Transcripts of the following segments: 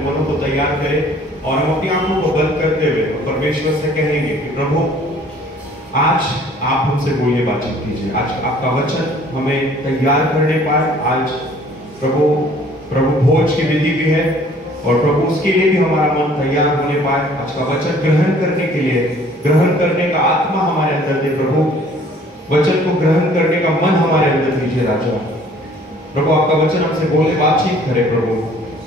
अपने मनों को तैयार करें और हम अपनी आंखों को बंद करते हुए परमेश्वर से कहेंगे कि प्रभु आज आप हमसे बोलिए, बातचीत कीजिए। आज आपका वचन हमें तैयार करने पाए। आज प्रभु भोज की विधि भी है और प्रभु उसके लिए भी हमारा मन तैयार होने पाए। आज का वचन ग्रहण करने के लिए, ग्रहण करने का आत्मा हमारे अंदर दे प्रभु। वचन को ग्रहण करने का मन हमारे अंदर दीजिए राजा। प्रभु आपका वचन हमसे बोले, बातचीत करे प्रभु,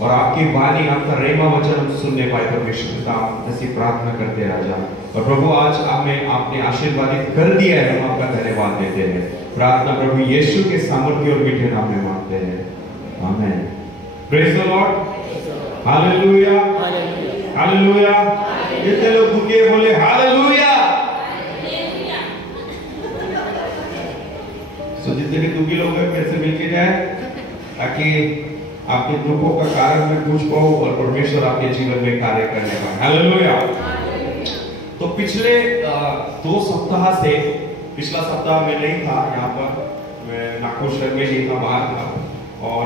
और आपकी वाणी, आपका रेमा वचन हम सुनने पाए परमेश्वर पिता। ऐसी प्रार्थना करते हैं राजा। और प्रभु आज हमें आपने आशीर्वादित कर दिया है, हम आपका धन्यवाद देते हैं। प्रार्थना प्रभु यीशु के सामर्थ्य और मीठे नाम में मांगते हैं, amen. Praise the Lord, hallelujah, hallelujah. जितने लोग दुखी है बोले हालेलुया। सो जितने भी दुखी लोग हैं मेरे से मिलके जाए, ताकि आपके दुखों का कारण मैं पूछ पाऊं और परमेश्वर आपके जीवन में कार्य करने पाए। हालेलुया। तो पिछले 2 सप्ताह से, पिछला सप्ताह में नहीं था यहाँ पर, मैं नागपुर शहर में नहीं था, बाहर था। और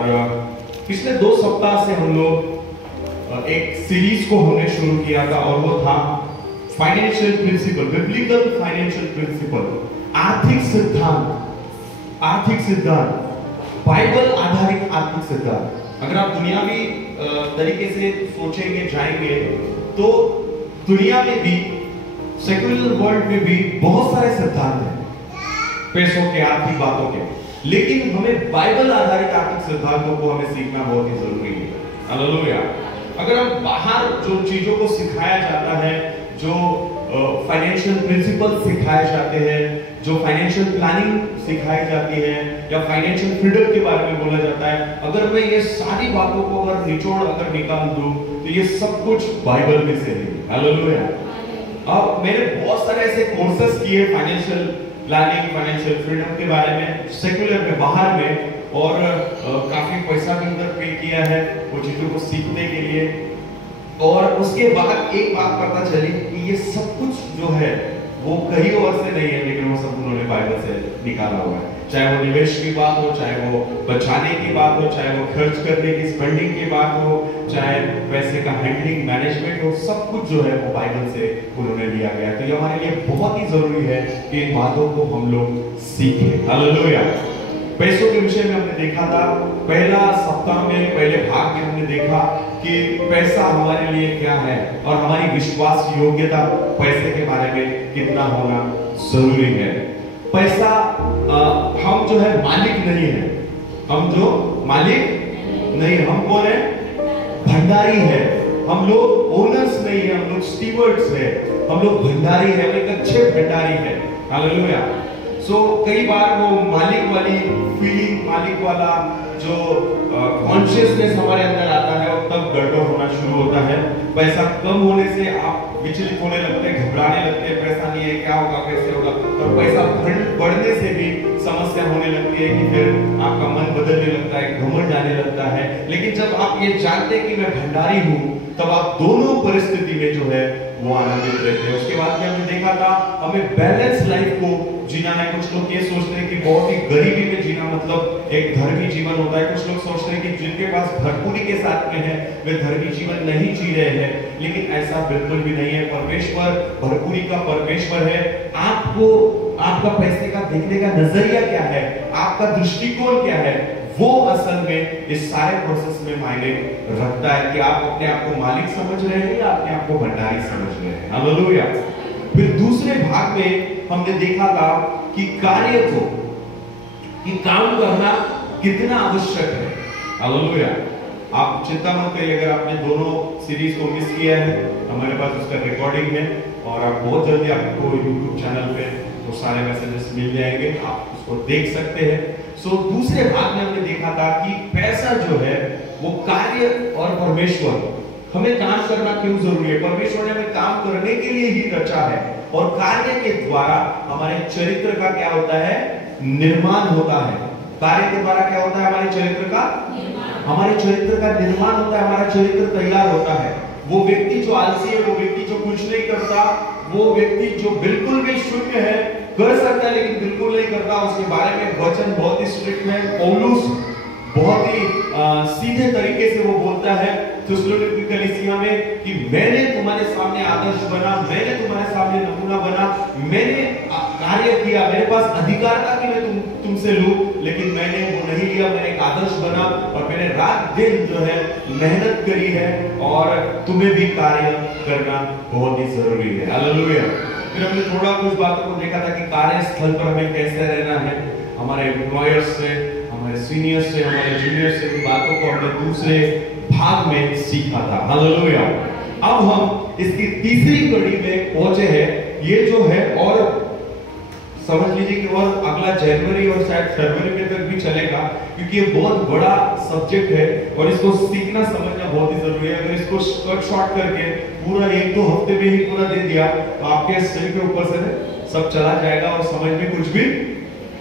पिछले 2 सप्ताह से हम लोग एक सीरीज को हमने शुरू किया था और वो था financial principle, biblical financial principle, आर्थिक सिद्धांत, आर्थिक सिद्धांत, बाइबल आधारित आर्थिक सिद्धांत। अगर आप दुनियावी तरीके से सोचेंगे जाएंगे तो दुनिया में भी, सेक्युलर वर्ल्ड में भी बहुत सारे सिद्धांत हैं पैसों के, आर्थिक बातों के, लेकिन हमें बाइबल आधारित आर्थिक सिद्धांतों को हमें सीखना बहुत ही जरूरी है। हालेलुया। अगर हम बाहर जो चीजों को सिखाया जाता है, जो फाइनेंशियल प्रिंसिपल सिखाए जाते हैं, जो फाइनेंशियल प्लानिंग सिखाई जाती है, या फाइनेंशियल फ्रीडम के बारे में बोला जाता है, अगर मैं ये सारी बातों को अगर निचोड़ अगर निकाल दूं तो ये सब कुछ बाइबल में से है। हालेलुया। अब मैंने बहुत सारे ऐसे कोर्सेस किए फाइनेंशियल प्लानिंग, फाइनेंशियल फ्रीडम के बारे में, सेक्युलर में, बाहर में, और काफी पैसा भी उधर पे किया है वो चीजों को सीखने के लिए। और उसके बाद एक बात पता चली कि ये सब कुछ जो है वो कहीं और से नहीं है, लेकिन वो सब उन्होंने बाइबल से निकाला हुआ है। चाहे वो निवेश की बात हो, चाहे वो बचाने की बात हो, चाहे वो खर्च करने की, स्पेंडिंग की बात हो, चाहे पैसे का हैंडलिंग, मैनेजमेंट हो, सब कुछ जो है वो बाइबल से उन्होंने लिया गया। तो ये हमारे लिए बहुत ही जरूरी है कि इन बातों को हम लोग सीखें। हालेलुया। पैसों के विषय में हमने देखा था पहला सप्ताह में, पहले भाग में हमने देखा कि पैसा हमारे लिए क्या है और हमारी विश्वास योग्यता पैसे के बारे में कितना होना जरूरी है। पैसा हम जो है मालिक नहीं है, हम जो मालिक नहीं, हम कौन है? भंडारी है। हम लोग ओनर्स नहीं है, हम लोग स्टीवर्ड्स है, हम लोग भंडारी है, हम एक अच्छे भंडारी है। हालेलुया। सो कई बार वो मालिक वाली फीलिंग, मालिक वाला जो कॉन्शियसनेस हमारे अंदर आता है और तब गड़बड़ होना शुरू होता है। पैसा कम होने से आप विचलित होने लगते हैं, घबराने लगते हैं, पैसा नहीं है, क्या होगा, कैसे होगा। और पैसा बढ़ने से भी समस्या होने लगती है कि फिर आपका मन बदलने लगता है, घमंड आने लगता है। लेकिन जब आप ये जानते हैं कि मैं भंडारी हूँ, तब आप दोनों परिस्थिति में जो है वो आनंदित रहते हैं। उसके बाद हमने देखा था हमें बैलेंस लाइफ को जीना है। कुछ लोग ये सोचते हैं कि बहुत ही गरीबी में जीना मतलब एक धर्मी जीवन होता है। कुछ लोग सोचते हैं कि जिनके पास भरपूरी के साथ में है वे धर्मी जीवन नहीं जी रहे हैं, लेकिन ऐसा बिल्कुल भी नहीं है। परमेश्वर भरपूरी का परमेश्वर है। आपको आपका पैसे का देखने का नजरिया क्या है, आपका दृष्टिकोण क्या है, वो असल में इस सारे प्रोसेस में मायने रखता है कि आप अपने आप को मालिक समझ रहे हैं या अपने आप को भंडारी समझ रहे हैं। हालेलुया। फिर दूसरे भाग में हमने देखा था कि कार्य को, कि काम करना कितना आवश्यक है। हालेलुया। आप चिंता मत करिए, अगर आपने दोनों सीरीज को मिस किया है, हमारे पास उसका रिकॉर्डिंग है और आप बहुत जल्दी आपको YouTube चैनल पे वो सारे मैसेजेस मिल जाएंगे, आप उसको देख सकते हैं। सो दूसरे भाग में हमने देखा था कि पैसा जो है वो कार्य और परमेश्वर, हमें काम करना क्यों जरूरी है। परमेश्वर ने हमें काम करने के लिए ही रचा है और कार्य के द्वारा हमारे चरित्र का क्या होता है? निर्माण होता है। कार्य के द्वारा क्या होता है? हमारे चरित्र का निर्माण होता है, हमारा चरित्र तैयार होता है। वो व्यक्ति जो आलसी है, वो व्यक्ति जो कुछ नहीं करता, वो व्यक्ति जो बिल्कुल भी शून्य है, कर सकता है लेकिन बिल्कुल नहीं करता, उसके बारे में वचन बहुत ही स्ट्रिक्ट है। पौलुस बहुत ही सीधे तरीके से वो बोलता है थिस्सलुनीकि की कलीसिया में कि मैंने तुम्हारे सामने आदर्श बना, मैंने तुम्हारे सामने नमूना बना, मैंने कार्य किया, मेरे पास अधिकार था कि मैं तुमसे लूं, लेकिन मैंने वो नहीं लिया। मैंने एक आदर्श बना और मैंने रात दिन जो है मेहनत करी है, और तुम्हें भी कार्य करना बहुत ही जरूरी है। हालेलुया। फिर हमने थोड़ा कुछ बातों को देखा था कि कार्यस्थल पर हमें कैसे रहना है, हमारे एम्प्लॉयर्स से, हमारे सीनियर्स से, हमारे जूनियर्स से, बातों को हमने दूसरे भाग में सीखा था। हालेलुया। अब हम इसकी तीसरी कड़ी में पहुंचे हैं। ये जो है, और समझ लीजिए कि और अगला जनवरी और शायद फरवरी में तक भी चलेगा, क्योंकि ये बहुत बड़ा सब्जेक्ट है और इसको सीखना समझना बहुत ही जरूरी है। अगर इसको कट शॉर्ट करके पूरा 1-2 हफ्ते में ही पूरा दे दिया तो आपके सिर के ऊपर से सब चला जाएगा और समझ में कुछ भी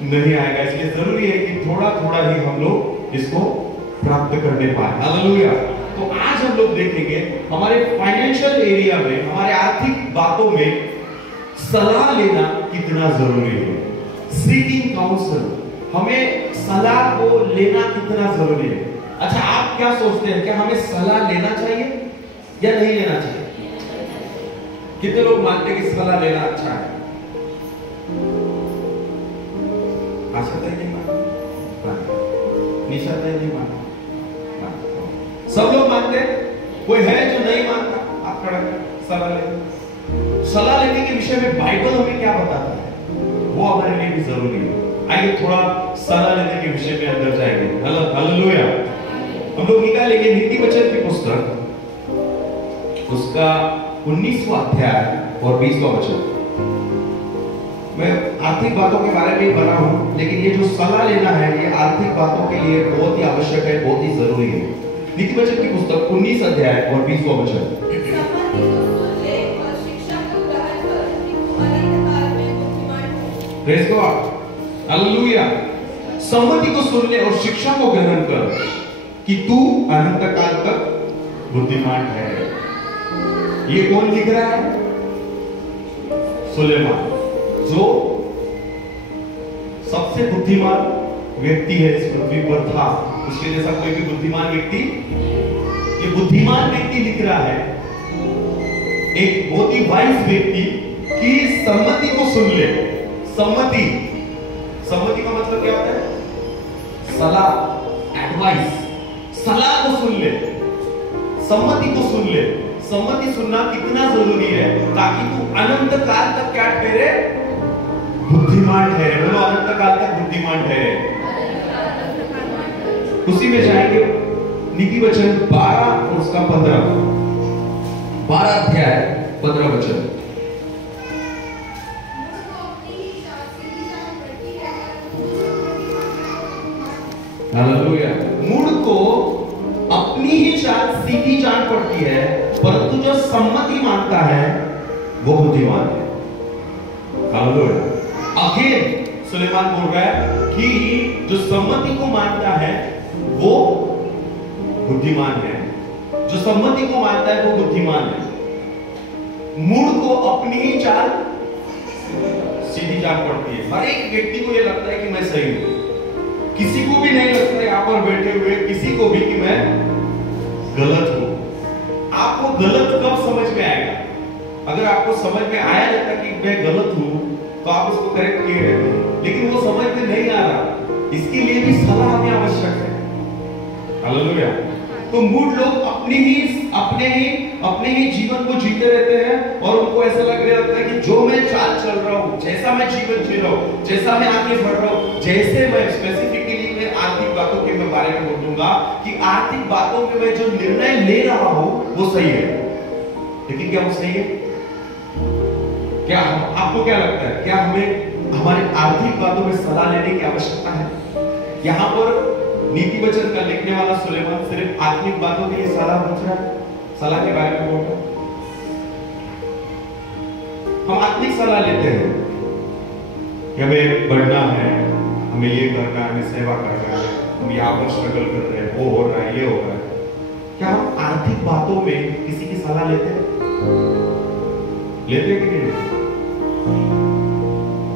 नहीं आएगा। इसलिए जरूरी है कि थोड़ा थोड़ा ही हम लोग इसको प्राप्त करने पाए। हालेलुया। तो आज हम लोग देखेंगे हमारे फाइनेंशियल एरिया में, हमारे आर्थिक बातों में सलाह लेना कितना जरूरी है। सीकिंग काउंसल, हमें सलाह को लेना कितना जरूरी है। अच्छा, आप क्या सोचते हैं, क्या हमें सलाह लेना चाहिए या नहीं लेना चाहिए? कितने लोग मानते हैं कि सलाह लेना अच्छा है? आशा तो नहीं मानते, निशा तो नहीं मानते, सब लोग मानते हैं। कोई है जो नहीं मानता? आप खड़ा सलाह ले। सलाह लेने के विषय में बाइबल हमें क्या बताता है, वो हमारे लिए भी जरूरी है। आइए थोड़ा सलाह लेने के विषय में अंदर जाएंगे। हालेलुया। हम लोग निकालेंगे नीति वचन की पुस्तक, उसका 19वां अध्याय और 20वां वचन। मैं आर्थिक बातों के बारे में ही बना हूं, लेकिन ये जो सलाह लेना है ये आर्थिक बातों के लिए बहुत ही आवश्यक है, बहुत ही जरूरी है। नीति वचन की पुस्तक 19 अध्याय और 20वां वचन। Praise God. हालेलुया। सम्मति को सुन ले और शिक्षा को ग्रहण कर कि तू अनंत काल तक बुद्धिमान है। ये कौन लिख रहा है? सुलेमान, जो सबसे बुद्धिमान व्यक्ति है इस पृथ्वी पर था। उसके जैसा कोई भी बुद्धिमान व्यक्ति, ये बुद्धिमान व्यक्ति लिख रहा है, एक बहुत ही वाइज व्यक्ति, कि सम्मति को सुन ले। सम्मति, सम्मति का मतलब क्या होता है? सलाह, एडवाइस। सलाह को सुन ले, सम्मति को सुन ले। सम्मति सुनना कितना जरूरी है, ताकि तू अनंत काल तक क्या ठहरे? बुद्धिमान ठहरे। बोलो, अनंत काल तक बुद्धिमान ठहरे। उसी में जाएंगे नीति वचन 12 और उसका 15, 12 अध्याय 15 वचन। हालेलुया। मूढ़ को अपनी ही चाल सीधी जान पड़ती है, परंतु जो सम्मति मानता है वो बुद्धिमान है। हालेलुया। अगेन सुलेमान बोल रहा है कि जो सम्मति को मानता है वो बुद्धिमान है। जो सम्मति को मानता है वो बुद्धिमान है। मूढ़ को अपनी ही चाल सीधी जान पड़ती है। हर एक व्यक्ति को ये लगता है कि मैं सही हूं। किसी को भी नहीं लगता यहाँ पर बैठे हुए किसी को भी कि मैं गलत हूं। आपको गलत कब समझ में आएगा? अगर आपको समझ में आया जाता कि मैं गलत हूं तो आप उसको करेक्ट किए रहते, लेकिन वो समझ में नहीं आ रहा, इसके लिए भी सलाह हमें आवश्यक है। हालेलुया। तो मूढ़ लोग अपने ही जीवन को जीते रहते हैं और उनको ऐसा लगता है कि जो मैं चाल चल रहा हूं, जैसा मैं जीवन जी रहा हूं, जैसा मैं आगे बढ़ रहा हूं, जैसे मैं स्पेसिफिकली मैं आर्थिक बातों के बारे में बोलूंगा कि आर्थिक बातों में मैं जो निर्णय ले रहा हूं वो सही है। लेकिन क्या वो सही है? क्या आपको क्या लगता है, क्या हमें हमारे आर्थिक बातों में सलाह लेने की आवश्यकता है? यहां पर नीति वचन का लिखने वाला सुलेमान सिर्फ आत्मिक बातों के लिए सलाह पूछ रहा है, सलाह के बारे में बोल रहा है। हम आत्मिक सलाह लेते हैं कि हमें बढ़ना है, हमें ये करना है, हमें सेवा करना है, हम यहाँ पर स्ट्रगल कर रहे हैं, वो हो रहा है, ये हो रहा है। क्या हम आर्थिक बातों में किसी की सलाह लेते हैं? लेते हैं कि नहीं?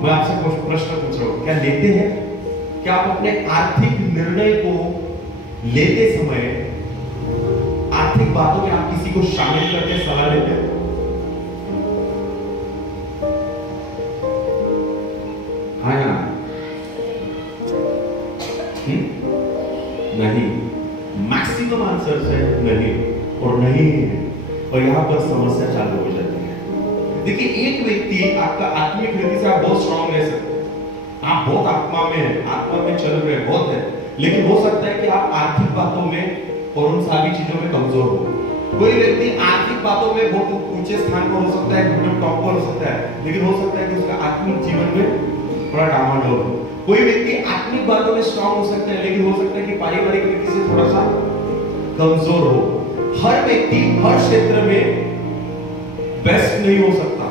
मैं आपसे प्रश्न पूछ रहा हूं, क्या लेते हैं? क्या आप अपने आर्थिक निर्णय को लेते समय आर्थिक बातों में आप किसी को शामिल करके सलाह लेते हैं? हाँ या ना? नहीं। मैक्सिमम आंसर है नहीं और नहीं है, और यहां पर समस्या चालू हो जाती है। देखिए, एक व्यक्ति आपका आत्मिक रीति से आप बहुत स्ट्रांग रह सकते हैं, आप बहुत आत्मा में है, आत्मा में चल रहे बहुत है, लेकिन हो सकता है कि आप आर्थिक बातों में और उन सारी चीजों में कमजोर हो। कोई व्यक्ति आर्थिक बातों में बहुत ऊंचे स्थान पर हो सकता है, टॉप पर हो सकता है, लेकिन हो सकता है कि उसका आत्मिक जीवन में थोड़ा डामाडोल हो। कोई व्यक्ति आत्मिक बातों में स्ट्रांग हो सकता है, लेकिन हो सकता है कि पारिवारिक रीति से थोड़ा सा कमजोर हो। हर व्यक्ति हर क्षेत्र में बेस्ट नहीं हो सकता,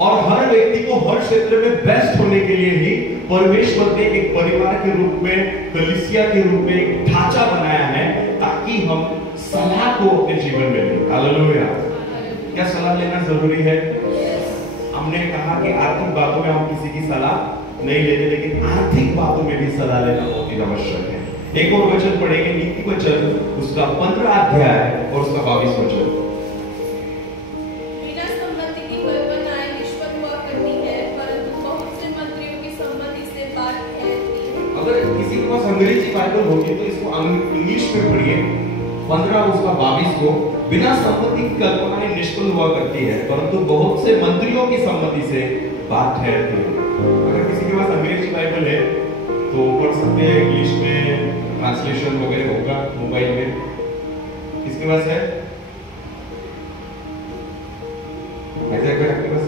और हर व्यक्ति को हर क्षेत्र में बेस्ट होने के लिए ही परमेश्वर ने एक परिवार के रूप में, कलीसिया के रूप में एक ढांचा बनाया है, ताकि हम सलाह को अपने जीवन में लें। हालेलुया। क्या सलाह लेना जरूरी है? हमने कहा कि आर्थिक बातों में हम किसी की सलाह नहीं लेते, लेकिन आर्थिक बातों में भी सलाह लेना बहुत ही आवश्यक है। एक और वचन पढ़ेंगे, नीति वचन उसका 15 अध्याय और उसका 22 वचन। बिना सम्मति की कल्पनाएं निष्फल हुआ करती है, परंतु बहुत से मंत्रियों की सम्मति से बात ठहरती है। अगर किसी के पास अंग्रेजी बाइबल होगी तो इसको इंग्लिश में पढ़िए, 15 उसका 22 को। बिना सम्मति की कल्पनाएं निष्फल हुआ करती है, परंतु बहुत से मंत्रियों की सम्मति से बात ठहरती है। अगर किसी के पास अंग्रेजी बाइबल है तो पढ़ सकते हैं, इंग्लिश में ट्रांसलेशन वगैरह होगा मोबाइल में। किसके पास है? ऐसा है आपके पास?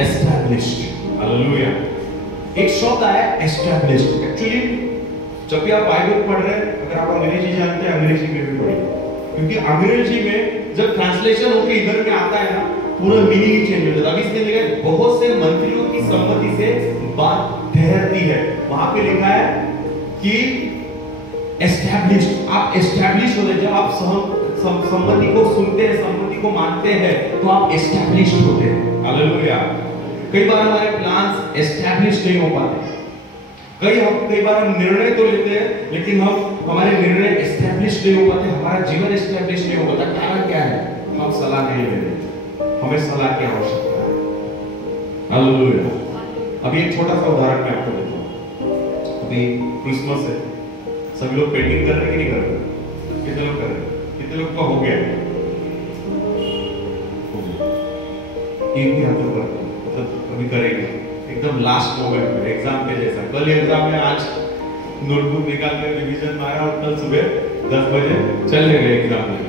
एस्टैब्लिश्ड। हालेलुया। एक शब्द आया एस्टैब्लिश्ड। एक्चुअली जब भी आप बाइबल पढ़ रहे हैं, अगर आप अंग्रेजी जानते हैं, अंग्रेजी में भी पढ़िए, क्योंकि अंग्रेजी में जब ट्रांसलेशन होकर इधर में आता है ना, पूरा मीनिंग चेंज हो जाता है। अभी इसमें लिखा है बहुत से मंत्रियों की सम्मति से बात ठहरती है। वहां पे लिखा है कि एस्टैब्लिश्ड, आप एस्टैब्लिश होते हैं। जब आप सम्मति को सुनते हैं, सम्मति को मानते हैं, तो आप एस्टैब्लिश्ड होते हैं। हालेलुया। कई बार हमारे प्लान्स एस्टैब्लिश नहीं हो पाते, कई बार हम निर्णय तो लेते हैं, लेकिन हमारे निर्णय एस्टैब्लिश नहीं हो पाते, हमारा जीवन एस्टैब्लिश नहीं हो पाता। कारण क्या है? हम सलाह नहीं ले रहे, हमें सलाह की आवश्यकता है। हालेलुया। अभी एक छोटा सा उदाहरण मैं आपको देता हूँ। अभी क्रिसमस है, सभी लोग पेंटिंग कर रहे हैं कि नहीं कर रहे? कितने लोग कर रहे हैं? कितने लोग का हो गया? एक भी हाथों पर मतलब अभी करेंगे एकदम लास्ट मोमेंट में, एग्जाम के जैसा। कल एग्जाम है, आज नोटबुक निकाल कर रिवीजन मारा और कल सुबह 10 बजे चले गए एग्जाम में।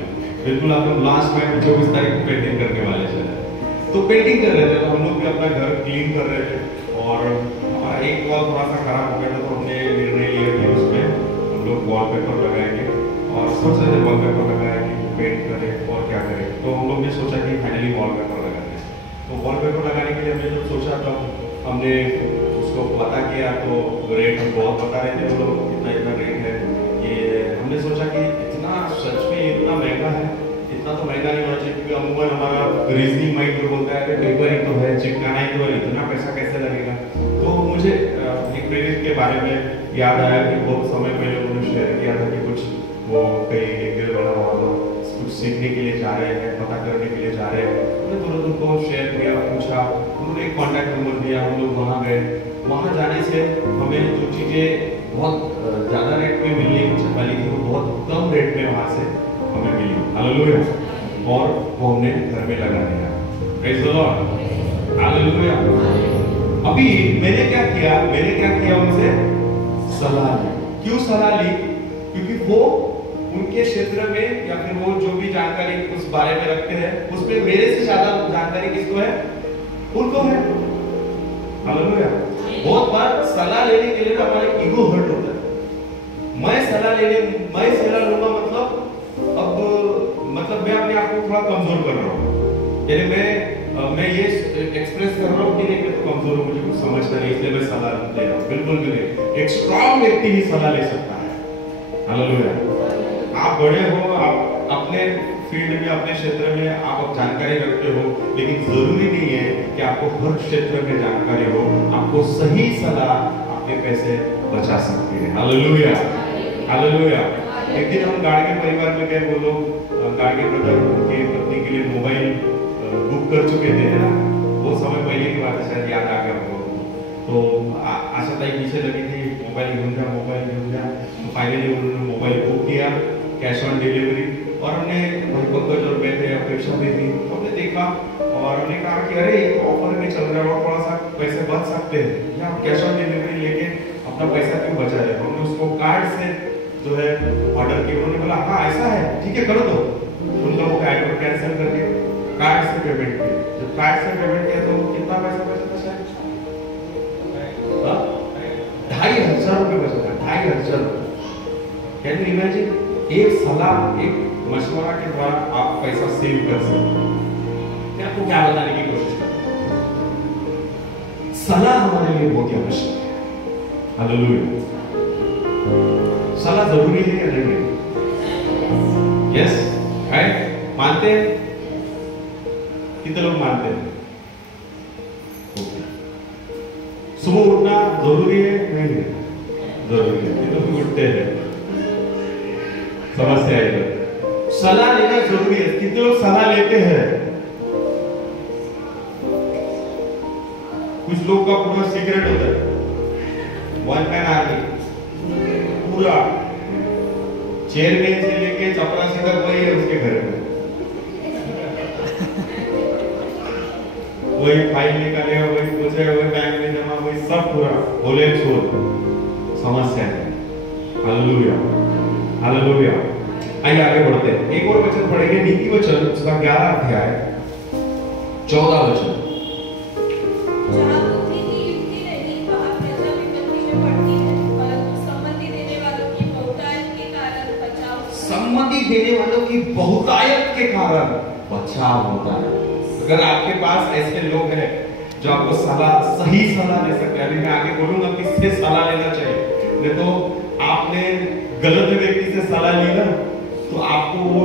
बिल्कुल आप लोग लास्ट में 24 तारीख को पेंटिंग करने वाले चले, तो पेंटिंग कर रहे थे। तो हम लोग भी अपना घर क्लीन कर रहे थे, और हमारा एक वॉल थोड़ा सा खराब हो गया था, तो हमने निर्णय लिया कि उसमें हम लोग वॉलपेपर लगाएंगे, और सोच रहे थे वॉलपेपर लगाएंगे, पेंट करें और क्या करें। तो हम लोग ने सोचा कि फाइनली वॉलपेपर लगाते हैं। तो वॉलपेपर लगाने के लिए हमने जब सोचा, तो हमने उसको पता किया, तो रेट हम बहुत बता रहे थे, वो लोग इतना रेट है। ये हमने सोचा कि इतना सच में इतना महंगा है, इतना तो महंगा नहीं होना चाहिए, क्योंकि अमूमन हमारा रीजनिंग माइंड जो बोलता है कि पेपर ही तो है, चिपकाना ही तो है, इतना पैसा कैसे लगेगा। तो मुझे एक प्रेरित के बारे में याद आया कि बहुत समय पहले उन्होंने शेयर किया था कि कुछ वो कहीं एक दिल बना हुआ था, कुछ सीखने के लिए जा रहे हैं, पता करने के लिए जा रहे हैं। मैंने तुरंत उनको शेयर किया, पूछा, उन्होंने एक कॉन्टैक्ट नंबर दिया, हम लोग वहाँ गए। वहाँ जाने से हमें जो चीज़ें बहुत ज़्यादा रेट में मिलने वाली थी, वो बहुत कम रेट में वहाँ से हमें मिली। हालेलुया। और वो हमने घर में लगा दिया। Praise the Lord. हालेलुया। अभी मैंने क्या किया उनसे सलाह ली। क्यों सलाह ली? क्योंकि वो उनके क्षेत्र में या फिर वो जो भी जानकारी उस बारे में रखते हैं, उसमें मेरे से ज्यादा जानकारी किसको है? उनको है। हालेलुया। बहुत बार सलाह लेने के लिए ना हमारे ईगो हर्ट होता है। मैं सलाह लूंगा मतलब मैं अपने आप को थोड़ा कमजोर कर रहा हूँ, यानी मैं ये एक्सप्रेस कर रहा हूँ कि नहीं मैं तो कमजोर हूँ, मुझे कुछ समझता नहीं, इसलिए मैं सलाह ले रहा हूँ। बिल्कुल भी नहीं, एक स्ट्रॉन्ग व्यक्ति ही सलाह ले सकता है। हालेलुया। आप बड़े हो, आप अपने फील्ड में, अपने क्षेत्र में आप जानकारी रखते हो, लेकिन जरूरी नहीं है कि आपको हर क्षेत्र में जानकारी हो। आपको सही सलाह आपके पैसे बचा सकती है। Hallelujah, hallelujah. एक दिन हम गाड़गे परिवार में गए, वो लोग गाड़गे ब्रदर की पत्नी के लिए मोबाइल बुक कर चुके थे ना, वो समय पहले की बात है, शायद याद आ गया हमको। तो आशा ताई पीछे लगी थी, मोबाइल घेऊन जा, मोबाइल घेऊन जा। तो फाइनली उन्होंने मोबाइल बुक किया, कैश ऑन डिलीवरी, और हमने भाई पंकज और मैं थे, अपेक्षा भी थी, तो हमने देखा और हमने कहा कि अरे ये ऑफर में चल रहा है और थोड़ा सा पैसे बच सकते हैं, या आप कैश ऑन डिलीवरी लेके अपना पैसा क्यों बचा रहे। हमने उसको कार्ड से जो है ऑर्डर किया। उन्होंने बोला हाँ ऐसा है, ठीक है करो। तो उन लोगों का ऑर्डर कैंसिल करके कार्ड से पेमेंट किया। जब कार्ड से पेमेंट किया तो कितना पैसा बचा था? शायद 2,500 रुपये बचा था। 2,500 रुपये। Can you imagine? एक सलाह, एक मशवरा के द्वारा आप पैसा सेव कर सकते हैं। मैं आपको क्या बताने की कोशिश कर रहा हूं? सलाह हमारे लिए बहुत ही आवश्यक है। हालेलुया। सलाह जरूरी है या नहीं है? यस, है? मानते हैं? कितने लोग मानते हैं? सुबह उठना जरूरी है नहीं है? जरूरी है। कितने लोग उठते हैं? समस्या है। सलाह लेना जरूरी है। कितने लोग सलाह लेते हैं? कुछ लोग का पूरा सीक्रेट होता है, वन मैन आर्मी, पूरा चेयरमैन से लेके चपरासी तक वही है उसके घर में। वही फाइल निकालेगा, वही पूछेगा, वही बैंक में जमा, वही सब पूरा बोले छोड़। समस्या है। Hallelujah, hallelujah. आइए आगे बढ़ते हैं। एक और वचन पढ़ेंगे, नीति वचन उसका 11 अध्याय 14 वचन। जहाँ बुद्धि की युक्ति नहीं, वहाँ प्रजा विपत्ति में पड़ती है, परंतु सम्मति देने वालों की बहुतायत के कारण बचाव। सम्मति देने वालों की बहुतायत के कारण बचाव होता है। अगर आपके पास ऐसे लोग हैं जो आपको सलाह, सही सलाह दे सकते हैं, अभी मैं आगे बोलूंगा किससे सलाह लेना चाहिए। नहीं तो आपने गलत व्यक्ति से सलाह ली ना, तो आपको वो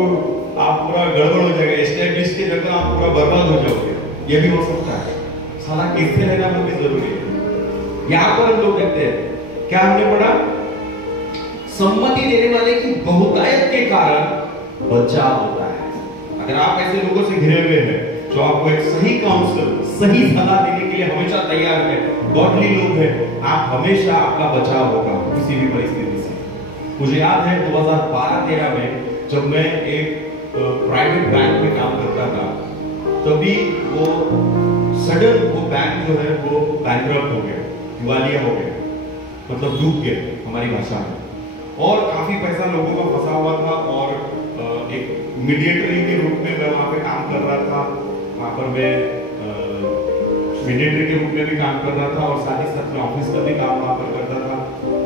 आप पूरा गड़बड़ हो जाएगा, एस्टैब्लिश की जगह आप पूरा बर्बाद हो जाओगे। ये भी हो सकता है। सलाह किससे लेना वो भी जरूरी है। यहाँ पर हम लोग कहते हैं, क्या हमने पढ़ा? सम्मति देने वाले की बहुतायत के कारण बचाव होता है। अगर आप ऐसे लोगों से घिरे हुए हैं जो आपको एक सही काउंसलर, सही सलाह देने के लिए हमेशा तैयार है, गॉडली लोग हैं, आप हमेशा आपका बचाव होगा किसी भी परिस्थिति से। मुझे याद है 2012-13 में जब मैं एक प्राइवेट बैंक में काम करता था, तभी वो सडन वो बैंक जो है वो बैंकरप्ट हो गया, दिवालिया हो गया, मतलब डूब गया हमारी भाषा में। और काफी पैसा लोगों का फंसा हुआ था, और एक मीडिएटरी के रूप में मैं वहाँ पे काम कर रहा था। वहाँ पर मैं मीडिएटरी के रूप में भी काम कर रहा था, और साथ ही साथ में ऑफिस का भी काम वहाँ पर करता था।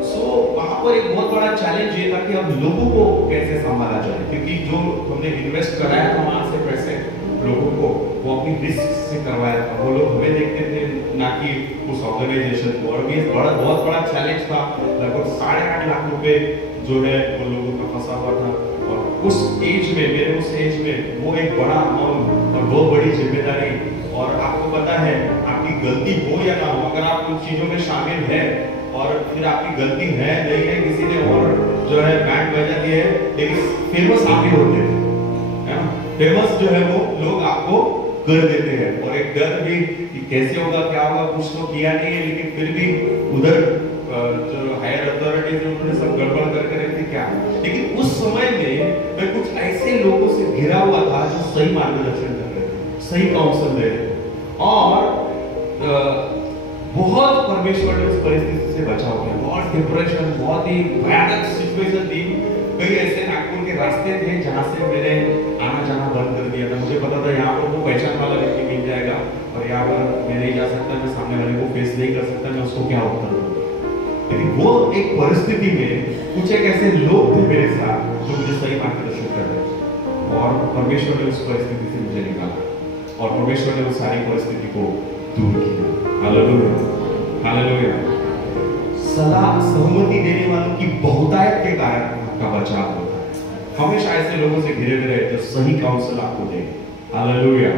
सो वहाँ पर एक बहुत बड़ा चैलेंज ये था कि अब लोगों को कैसे संभाला जाए, क्योंकि जो हमने इन्वेस्ट कराया था वहाँ से पैसे लोगों को, वो अपनी रिस्क से करवाया था। वो लोग हमें देखते थे, ना कि उस ऑर्गेनाइजेशन को। और ये बहुत बड़ा चैलेंज था। लगभग 8.5 लाख रुपए जो है वो लोगों का फंसा हुआ था। और उस एज में, मेरे उस एज में वो एक बड़ा अमाउंट और बहुत बड़ी जिम्मेदारी। और आपको पता है, आपकी गलती हो या ना हो, अगर आप कुछ चीजों में शामिल है और फिर आपकी गलती है नहीं है, किसी ने और जो है बैंड बजा दिए है, लेकिन फेमस आप ही होते हैं, है ना? फेमस जो है वो लोग आपको कर देते हैं। और एक डर भी कि कैसे होगा, क्या होगा, कुछ तो किया नहीं है, लेकिन फिर भी उधर जो हायर अथॉरिटीज उन्होंने सब गड़बड़ करके रखी क्या। लेकिन उस समय में मैं कुछ ऐसे लोगों से घिरा हुआ था जो सही मार्गदर्शन कर रहे थे, सही काउंसिल दे रहे थे, और बहुत परमेश्वर ने उस परिस्थिति से बचाव किया। बहुत डिप्रेशन, बहुत ही भयानक सिचुएशन थी। कई ऐसे नागपुर के रास्ते थे जहाँ से मैंने आना जाना बंद कर दिया था। मुझे पता था यहाँ पर वो पहचान वाला व्यक्ति मिल जाएगा, और यहाँ पर मैं नहीं जा सकता, मैं सामने वाले को फेस नहीं कर सकता, मैं उसको क्या उत्तर दूँ। लेकिन वो एक परिस्थिति में कुछ एक ऐसे लोग थे मेरे साथ जो मुझे सही मार्गदर्शन कर रहे थे, और परमेश्वर ने उस परिस्थिति से मुझे निकाला, और परमेश्वर ने उस सारी परिस्थिति को दूर किया। Hallelujah, hallelujah. सलाह सहमति देने वालों की बहुतायत के कारण आपका बचाव होता है। हमेशा ऐसे लोगों से घिरे हुए रहे तो सही काउंसिल आपको दे। Hallelujah,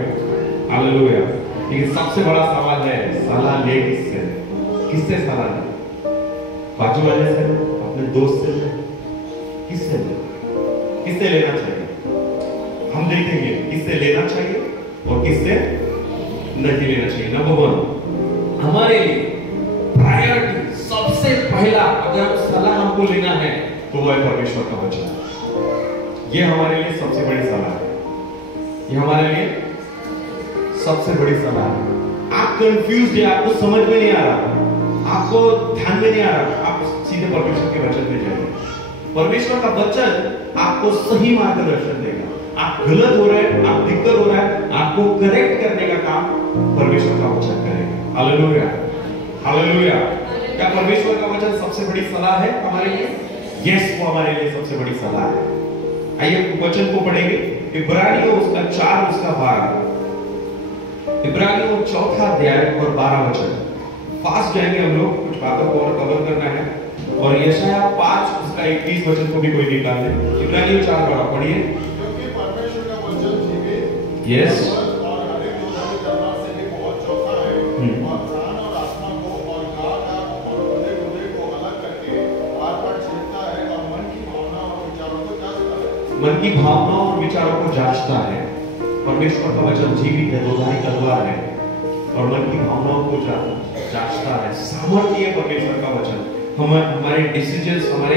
hallelujah. लेकिन सबसे बड़ा सवाल है सलाह ले किससे? किससे सलाह ले? बाजू वाले से, अपने दोस्त से, किससे ले? किससे लेना चाहिए? हम देखेंगे किससे लेना चाहिए और किससे नहीं लेना चाहिए। नंबर 1, हमारे लिए प्रायोरिटी सबसे पहला अगर सलाह हमको लेना है तो वह है परमेश्वर का वचन। ये हमारे लिए सबसे बड़ी सलाह है। ये हमारे लिए सबसे बड़ी सलाह है। आप कंफ्यूज है, आपको समझ में नहीं आ रहा, आपको ध्यान में नहीं आ रहा, आप सीधे परमेश्वर के वचन में जाइए। परमेश्वर का वचन आपको सही मार्गदर्शन देगा। आप गलत हो रहे हैं, आप दिक्कत हो रहा है, आपको करेक्ट करने का काम परमेश्वर का वचन करेगा। Hallelujah, hallelujah. क्या परमेश्वर का वचन सबसे बड़ी सलाह है हमारे लिए? यस, वो हमारे लिए सबसे बड़ी सलाह है। आइए वचन को पढ़ेंगे। इब्रानियों उसका 4 उसका 12। इब्रानियों 4 अध्याय और 12 वचन। फास्ट जाएंगे हम लोग, कुछ बातों को और कवर करना है। और यशाया 5 उसका 21 वचन को भी कोई निकाल ले। इब्रानियों 4:12 पढ़िए। क्योंकि परमेश्वर का वचन जीवित यस और हर एक योद्धा की तलवार से भी बहुत चौथा है और प्राण और आत्मा को और गाढ़ और हृदय को अलग करके आर पार छेदता है और मन की भावना और विचारों को जांचता है। मन की भावनाओं और विचारों को जांचता है। परमेश्वर का वचन जीवित है, दोधारी तलवार है और मन की भावनाओं को जांचता है। सामर्थ्य है परमेश्वर का वचन। हमारे डिसीजंस, हमारे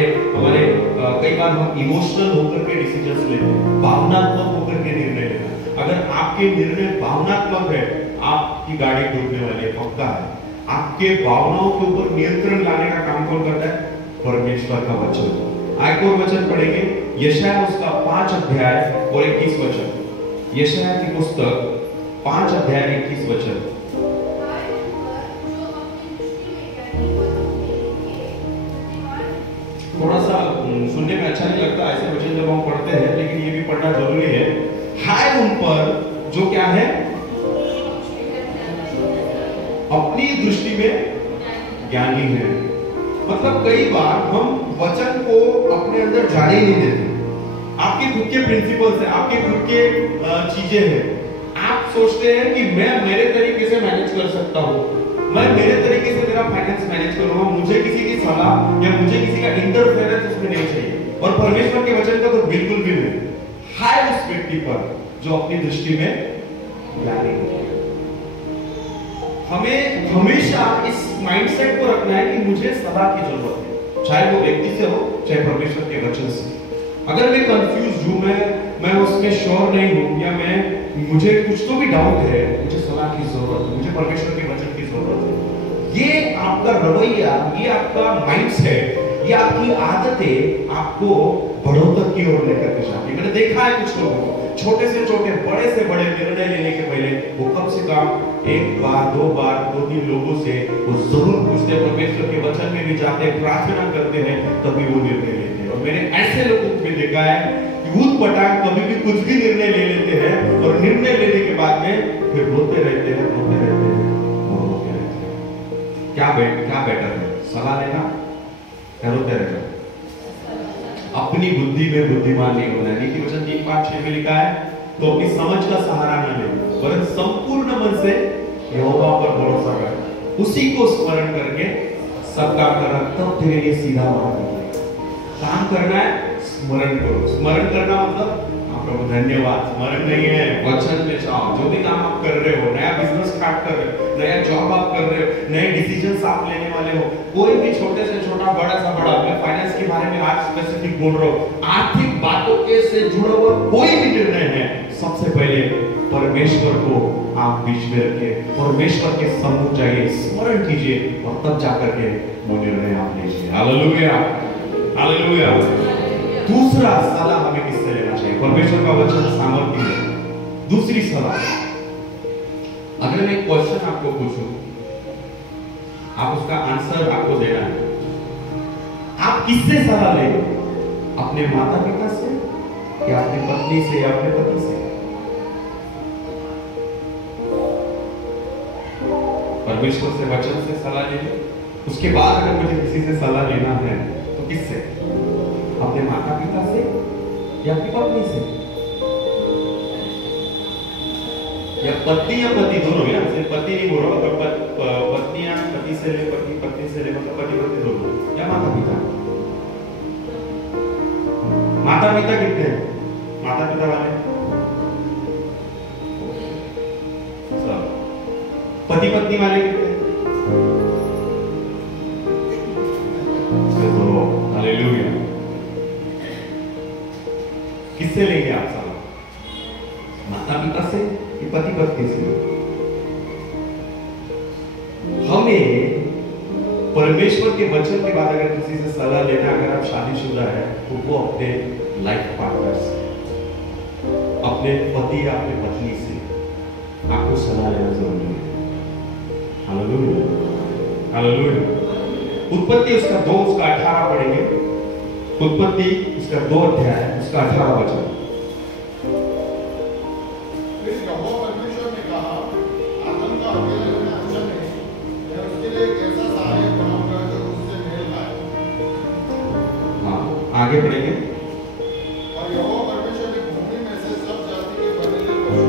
कई बार हम इमोशनल होकर के डिसीजंस लेते हैं, भावनात्मक होकर के निर्णय लेते हैं। अगर आपके निर्णय भावनात्मक है, आपकी गाड़ी डूबने वाली है, पक्का है। आपके भावनाओं के ऊपर नियंत्रण लाने का काम कौन करता है? परमेश्वर का वचन। एक और वचन पढ़ेंगे, यशाया उसका 5 अध्याय और 21 वचन। यशाया की पुस्तक 5 अध्याय 21 वचन। थोड़ा सा सुनने में अच्छा नहीं लगता ऐसे वचन जब हम पढ़ते हैं, लेकिन ये भी पढ़ना जरूरी है। हाय उन पर जो क्या है? अपनी दृष्टि में ज्ञानी है। मतलब कई बार हम वचन को अपने अंदर जाने ही नहीं देते। आपके खुद के प्रिंसिपल्स हैं, आपके खुद के चीजें हैं। आप सोचते हैं कि मैं मेरे तरीके से मैनेज कर सकता हूँ, मैं मेरे तरीके से मेरा फाइनेंस मैनेज करूंगा, मुझे किसी की सलाह या मुझे किसी का इंटरफेरेंस उसमें नहीं चाहिए। और परमेश्वर के वचन का तो बिल्कुल भी नहीं। हाय उस व्यक्ति पर जो अपनी दृष्टि में ज्ञानी है। हमें हमेशा इस माइंडसेट को रखना है कि मुझे सलाह की जरूरत है, चाहे वो व्यक्ति से हो चाहे परमेश्वर के वचन से। अगर मैं कंफ्यूज हूं, मैं उसमें श्योर नहीं हूं, या मुझे कुछ तो भी डाउट है, मुझे सलाह की जरूरत है, मुझे परमेश्वर के वचन की जरूरत है। ये आपका रवैया, ये आपका माइंडसेट, ये आपकी आदतें आपको बढ़ोतरी की ओर लेकर के जाती है। मैंने देखा है कुछ लोगों को छोटे से छोटे, बड़े से बड़े निर्णय लेने के पहले वो कम से कम 1 बार 2 बार 2-3 लोगों से वो जरूर पूछते, परमेश्वर के वचन में भी जाते, प्रार्थना करते हैं, तभी वो निर्णय लेते हैं। और मैंने ऐसे लोगों को भी देखा है कि ऊट पटांग कभी भी कुछ भी निर्णय ले लेते हैं और निर्णय लेने के बाद में फिर रोते रहते हैं, रोते रहते हैं और रोते रहते हैं। क्या बेटर है, सलाह लेना या रोते रहना? अपनी बुद्धि में बुद्धिमान नहीं होना। नीति वचन 3:5-6 में लिखा है, तो अपनी समझ का सहारा न ले, वरन संपूर्ण मन से यहोवा पर भरोसा कर, उसी को स्मरण करके सब काम करना, तब तेरे लिए सीधा मार्ग निकलेगा। काम करना है, स्मरण करो। स्मरण करना मतलब प्रभु धन्यवाद, स्मरण नहीं है, वचन में जाओ। जो भी काम आप कर रहे हो, नया बिजनेस स्टार्ट कर रहे हो, नया जॉब आप कर रहे हो, नए डिसीजंस आप लेने वाले हो, कोई भी छोटे से छोटा, बड़ा सा बड़ा, मैं फाइनेंस के बारे में आज स्पेसिफिक बोल रहा हूँ, आर्थिक बातों के से जुड़ा हुआ कोई भी निर्णय है, सबसे पहले परमेश्वर को आप बीच में रखिए, परमेश्वर के सम्मुख जाइए, स्मरण कीजिए और तब जाकर के वो निर्णय आप लीजिए। Hallelujah, hallelujah. दूसरा सलाह हमें किससे लेना चाहिए? परमेश्वर का वचन सामर्थ्य है। दूसरी सलाह, अगर मैं एक क्वेश्चन आपको पूछूं, आप उसका आंसर आपको देना है, आप किससे सलाह लेंगे? अपने माता पिता से या अपनी पत्नी से या अपने पति से? परमेश्वर से, वचन से सलाह ले लो। उसके बाद अगर मुझे किसी से सलाह लेना है तो किससे? अपने माता पिता से या अपनी पत्नी से, या पत्नी या पति दोनों, या सिर्फ पति नहीं बोल रहा, अगर पत्नियां पति से ले, पति पत्नी से ले, मतलब पति पत्नी दोनों, या माता पिता। माता पिता कितने हैं? माता पिता वाले सब। पति पत्नी वाले कितने हैं? हालेलुया। किससे लेंगे आप सलाह? माता पिता से कि पति पत्नी से? हमें परमेश्वर के वचन के बाद अगर किसी से सलाह लेना, अगर आप शादीशुदा है तो वो अपने लाइफ पार्टनर से, अपने पति या अपने पत्नी से आपको सलाह लेना जरूरी है। Hallelujah, hallelujah. उत्पत्ति उसका 2 उसका 18 पढ़ेंगे। उत्पत्ति उसका 2 अध्याय उसका 18 वचन। फिर यहोवा परमेश्वर ने कहा, आदम का अकेले रहना अच्छा नहीं, मैं उसके लिए एक ऐसा सहायक बनाऊंगा जो उससे मेल खाए। हाँ, आगे पढ़ेंगे। और यहोवा परमेश्वर ने भूमि में से सब जाति के बनेले पशु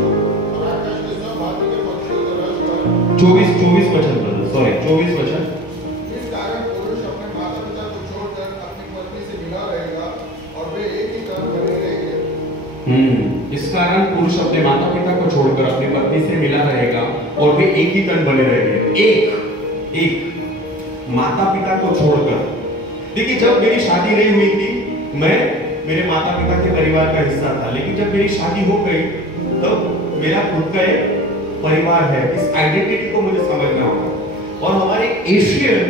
और आकाश के सब भांति के पक्षियों को रच कर 24 वचन ब्रदर, सॉरी 24 वचन। इस कारण पुरुष अपने माता पिता को छोड़कर अपनी पत्नी से मिला रहेगा और वे एक ही तन बने रहेंगे। इस कारण पुरुष अपने माता पिता को छोड़कर अपनी पत्नी से मिला रहेगा और वे एक ही तन बने रहेंगे। एक माता पिता को छोड़कर। देखिए, जब मेरी शादी नहीं हुई थी, मैं मेरे माता पिता के परिवार का हिस्सा था, लेकिन जब मेरी शादी हो गई तब मेरा खुद का एक परिवार है। इस आइडेंटिटी को मुझे समझना होगा। और हमारे एशियन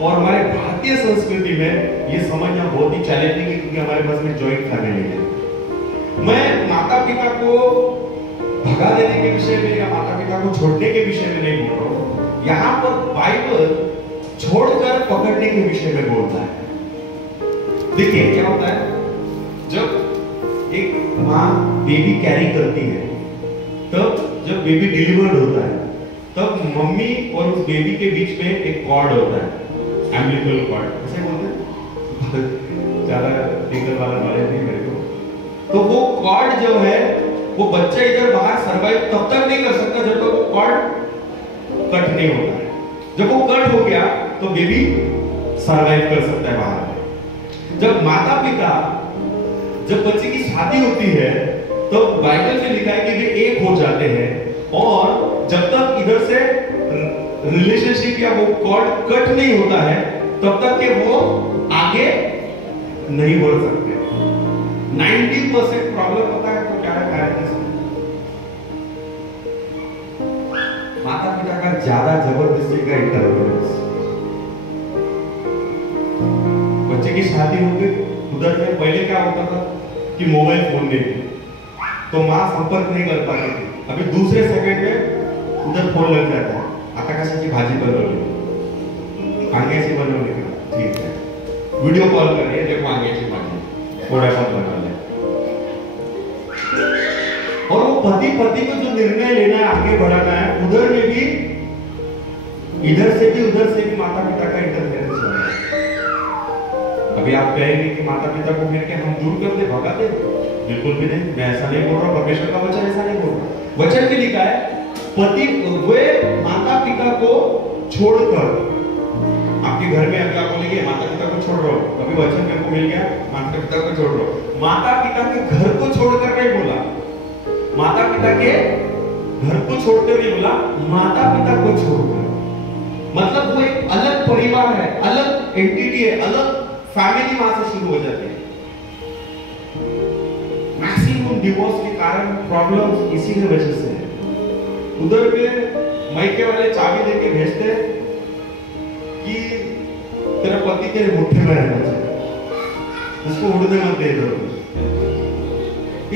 और हमारे भारतीय संस्कृति में ये समझना बहुत ही चैलेंजिंग है, क्योंकि हमारे पास में जॉइंट फैमिली है। मैं माता पिता को भगा देने के विषय में या माता पिता को छोड़ने के विषय में नहीं बोल रहा हूं। यहां पर बाइबल छोड़कर पकड़ने के विषय में बोलता है। देखिए क्या होता है, जब एक माँ बेबी कैरी करती है, तब जब बेबी डिलीवर्ड होता है, तब मम्मी और उस बेबी के बीच में एक कॉर्ड होता है, एम्बिलिकल कॉर्ड, ऐसे बोलते हैं। ज्यादा लीगल वाला नॉलेज नहीं मेरे को। तो वो कॉर्ड जो है, वो बच्चा इधर बाहर सरवाइव तब तक नहीं कर सकता जब तक वो कॉर्ड कट नहीं होता है। जब वो कट हो गया तो बेबी सरवाइव कर सकता है बाहर में। जब माता पिता, जब बच्चे की शादी होती है, तो बाइबल में लिखा है कि वे एक हो जाते हैं, और जब तक इधर से रिलेशनशिप या वो कॉर्ड कट नहीं होता है, तब तक के वो आगे नहीं बढ़ सकते। 90% प्रॉब्लम होता है तो क्या है, माता पिता का ज्यादा जबरदस्ती का इंटरफेरेंस। बच्चे की शादी हो गई, उधर में पहले क्या होता था कि मोबाइल फोन नहीं थे, तो माँ संपर्क नहीं कर पाती थी। अभी दूसरे सेकंड में उधर फोन लग जाता है, आता कशाची भाजी बनवली, वांग्याची बनवली का, ठीक है, वीडियो कॉल कर रही है, देखो वांग्याची भाजी थोड़ा बहुत बना ले। और वो पति को जो निर्णय लेना है, आगे बढ़ाना है, उधर में भी, इधर से भी उधर से भी माता पिता का इंटरफेरेंस हो रहा है। अभी आप कहेंगे कि माता पिता को फिर के हम दूर कर दे, भगा दे, बिल्कुल भी नहीं। मैं ऐसा नहीं बोल रहा, परमेश्वर का वचन ऐसा नहीं बोल रहा। वचन में लिखा है, पति वे माता पिता को छोड़कर। आपके घर में अगर आप बोलेंगे माता पिता को छोड़ रहा हूं, अभी वचन मेरे को मिल गया, माता पिता को छोड़ रहा हूं। माता पिता के घर को छोड़कर नहीं बोला, माता पिता के घर को छोड़कर नहीं बोला, माता पिता को छोड़कर। मतलब वो एक अलग परिवार है, अलग एंटिटी है, अलग फैमिली वहां से शुरू हो जाती है। मैक्सिमम डिवोर्स के कारण प्रॉब्लम इसी की वजह से है। उधर में मायके वाले चाबी देके भेजते कि तेरा पति तेरे मुट्ठी में रहना चाहिए, उसको उड़ने मत दे दो।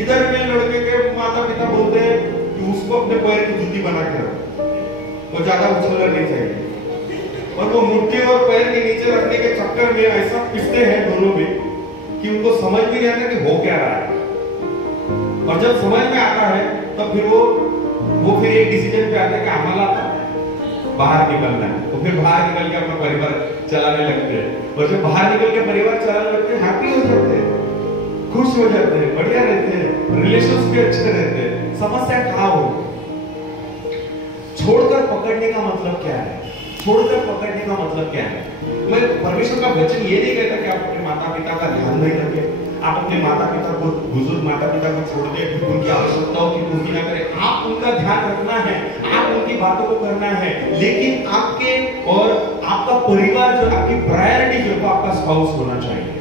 इधर में लड़के के माता पिता बोलते हैं कि उसको अपने पैर की जूती बना के रखो, वो ज्यादा उछलना नहीं चाहिए। और वो मुट्ठी और पैर के नीचे रखने के चक्कर में ऐसा पिसते हैं दोनों में कि उनको समझ भी नहीं आता कि हो क्या रहा है। और जब समझ में आता है तब फिर वो फिर एक डिसीजन पे आता है कि हमारा बाहर निकलना है, तो फिर बाहर निकल के अपना परिवार चलाने लगते हैं। और जब बाहर निकल के परिवार चलाने लगते हैं, हैप्पी हो जाते हैं, खुश हो जाते हैं, बढ़िया रहते हैं, रिलेशंस भी अच्छे रहते हैं, समस्या कहाँ हो। छोड़कर पकड़ने का मतलब क्या है? छोड़कर पकड़ने का मतलब क्या है? मैं परमेश्वर का वचन ये नहीं कहता कि आप अपने माता पिता का ध्यान नहीं रखें, आप अपने माता पिता को, बुजुर्ग माता पिता को छोड़ दें, उनकी आवश्यकताओं की पूर्ति ना करें। आप उनका ध्यान रखना है, आप उनकी बातों को करना है, लेकिन आपके और आपका परिवार जो, आपकी प्रायोरिटी जो, वो आपका स्पाउस होना चाहिए,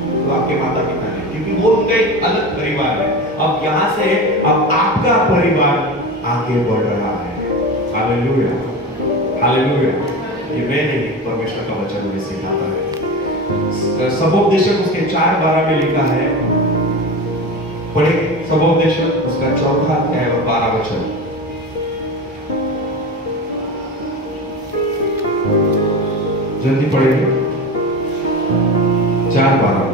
तो आपके माता पिता है, क्योंकि वो उनका एक अलग परिवार है। अब यहाँ से अब आपका परिवार आगे बढ़ रहा है। Hallelujah, hallelujah. ये मैं नहीं, परमेश्वर का वचन मुझे सिखाता है। सबोपदेशक उसके 4:12 में लिखा है, पढ़े सबोपदेशक उसका 4 अध्याय और 12 वचन। जल्दी पढ़ेंगे, 4:12।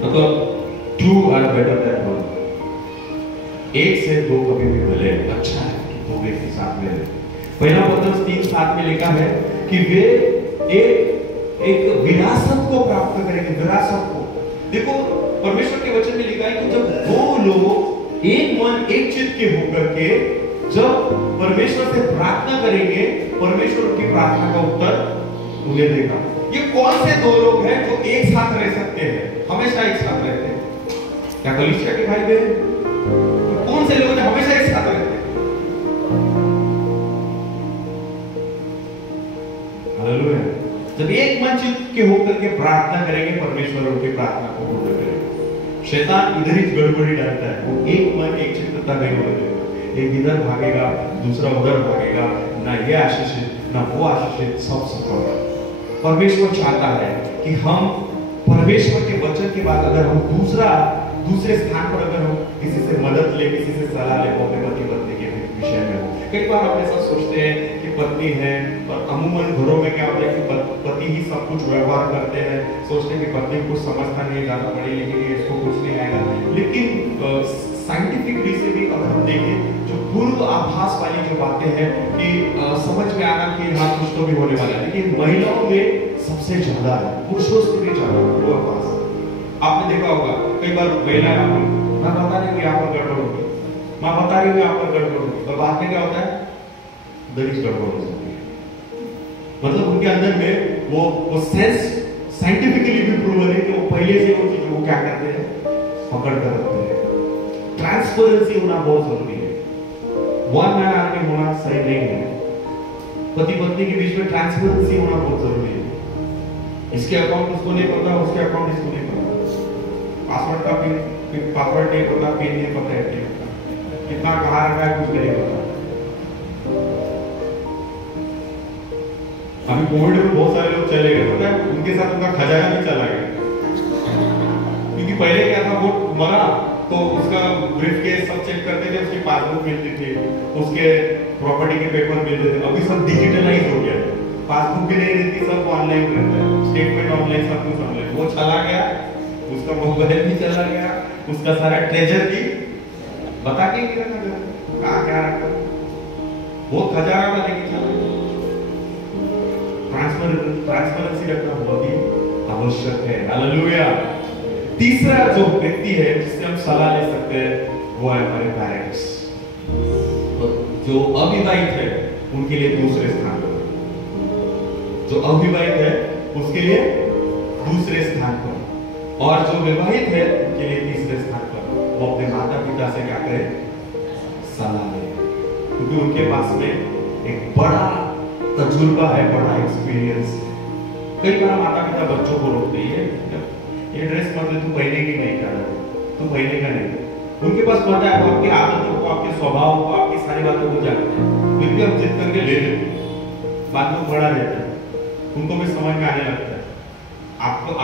मतलब 2 are better than 1। एक से 2 कभी भी भले, अच्छा है कि 2 व्यक्ति साथ में रहे। पहला पत्रस 3:7 में लिखा है कि वे एक विरासत को प्राप्त करेंगे, विरासत को। देखो परमेश्वर के वचन में लिखा है कि जब 2 लोग एक मन एक चित्त के होकर के जब परमेश्वर से प्रार्थना करेंगे, परमेश्वर उनकी प्रार्थना का उत्तर उन्हें देगा। ये कौन से 2 लोग हैं जो एक साथ रह सकते हैं, हमेशा एक साथ रहते हैं? क्या कलीसिया के भाई बहन? कौन से लोग हैं हमेशा एक साथ रहते हैं? हालेलुया। जब एक मन चित्त के होकर के प्रार्थना करेंगे, परमेश्वर उनकी प्रार्थना को पूर्ण करेगा। शैतान इधर ही गड़बड़ी डालता है, वो एक मन एक चित्तता नहीं होने देगा। एक इधर भागेगा, दूसरा उधर भागेगा, ना ये आशीषित ना वो आशीषित, सब सफल। परमेश्वर चाहता है कि हम परमेश्वर के वचन के बाद अगर हम दूसरे स्थान पर अगर हम किसी से मदद ले, किसी से सलाह ले, वो अपने पति पत्नी के विषय में हो। कई बार हम ऐसा सोचते हैं कि पत्नी है, और अमूमन घरों में क्या होता है कि पति ही सब कुछ व्यवहार करते हैं, सोचते हैं कि पत्नी कुछ समझता नहीं, ज्यादा पढ़ी लिखी नहीं, इसको कुछ नहीं आएगा। लेकिन साइंटिफिकली से भी अगर हम देखें, जो पूर्व आभास वाली जो बातें हैं कि समझ में आना कि हाँ कुछ तो भी होने वाला है, लेकिन महिलाओं में सबसे ज्यादा है, पुरुषों से भी ज्यादा पूर्व आभास। आपने देखा होगा कई बार महिला, मैं बता रही हूँ यहाँ पर गड़बड़ होगी, मैं बता रही हूँ यहाँ पर गड़बड़ होगी, और बाद में क्या होता है, दरिश गड़बड़ हो जाती है। मतलब उनके अंदर में वो सेंस साइंटिफिकली भी प्रूवन है कि वो पहले से वो चीजों को क्या करते हैं, पकड़ कर रखते हैं। ट्रांसपेरेंसी होना बहुत जरूरी है। वन मैन आर्मी होना सही नहीं है। पति पत्नी के बीच में ट्रांसपेरेंसी होना बहुत जरूरी है। इसके अकाउंट उसको नहीं पता, उसके अकाउंट इसको नहीं पता, पासवर्ड का पासवर्ड नहीं पता, पिन नहीं पता, कितना कहाँ रखा है कुछ नहीं पता। अभी कोविड में बहुत सारे लोग चले गए, पता है, उनके साथ उनका खजाना भी चला गया। क्योंकि पहले क्या था, वो मरा तो उसका ब्रीफकेस सब चेक करते थे, उसकी पासबुक मिलती थी, उसके प्रॉपर्टी के पेपर मिलते थे। अभी सब डिजिटलाइज हो गया, पासबुक भी नहीं रहती, सब ऑनलाइन रहता है, स्टेटमेंट ऑनलाइन, सब कुछ ऑनलाइन। वो चला गया, उसका मोबाइल भी चला गया, उसका सारा ट्रेजर भी बता के नहीं रखा, कहाँ क्या रखा, वो खजाना का लेके चला। ट्रांसपेरेंसी रखना बहुत ही आवश्यक है। हालेलुया। तीसरा जो व्यक्ति है जिससे हम सलाह ले सकते हैं, वो है हमारे पेरेंट्स। तो जो अविवाहित है उनके लिए दूसरे स्थान पर, जो अविवाहित है उसके लिए दूसरे स्थान पर, और जो विवाहित है उनके लिए तीसरे स्थान पर। वो अपने माता पिता से क्या करे, सलाह ले, क्योंकि उनके पास में एक बड़ा तजुर्बा है, बड़ा एक्सपीरियंस है। कई बार माता पिता बच्चों को रोकते हैं, ये ड्रेस मतलब तू पहनेगी नहीं, क्या तू पहनेगा नहीं। उनके पास पता है, वो आपकी आदतों को, आपके स्वभाव को, आपकी सारी बातों को जानते हैं, फिर भी अब जिद करके ले लेते हैं, बाद में बड़ा रहता है, उनको भी समझ में आने लगता है।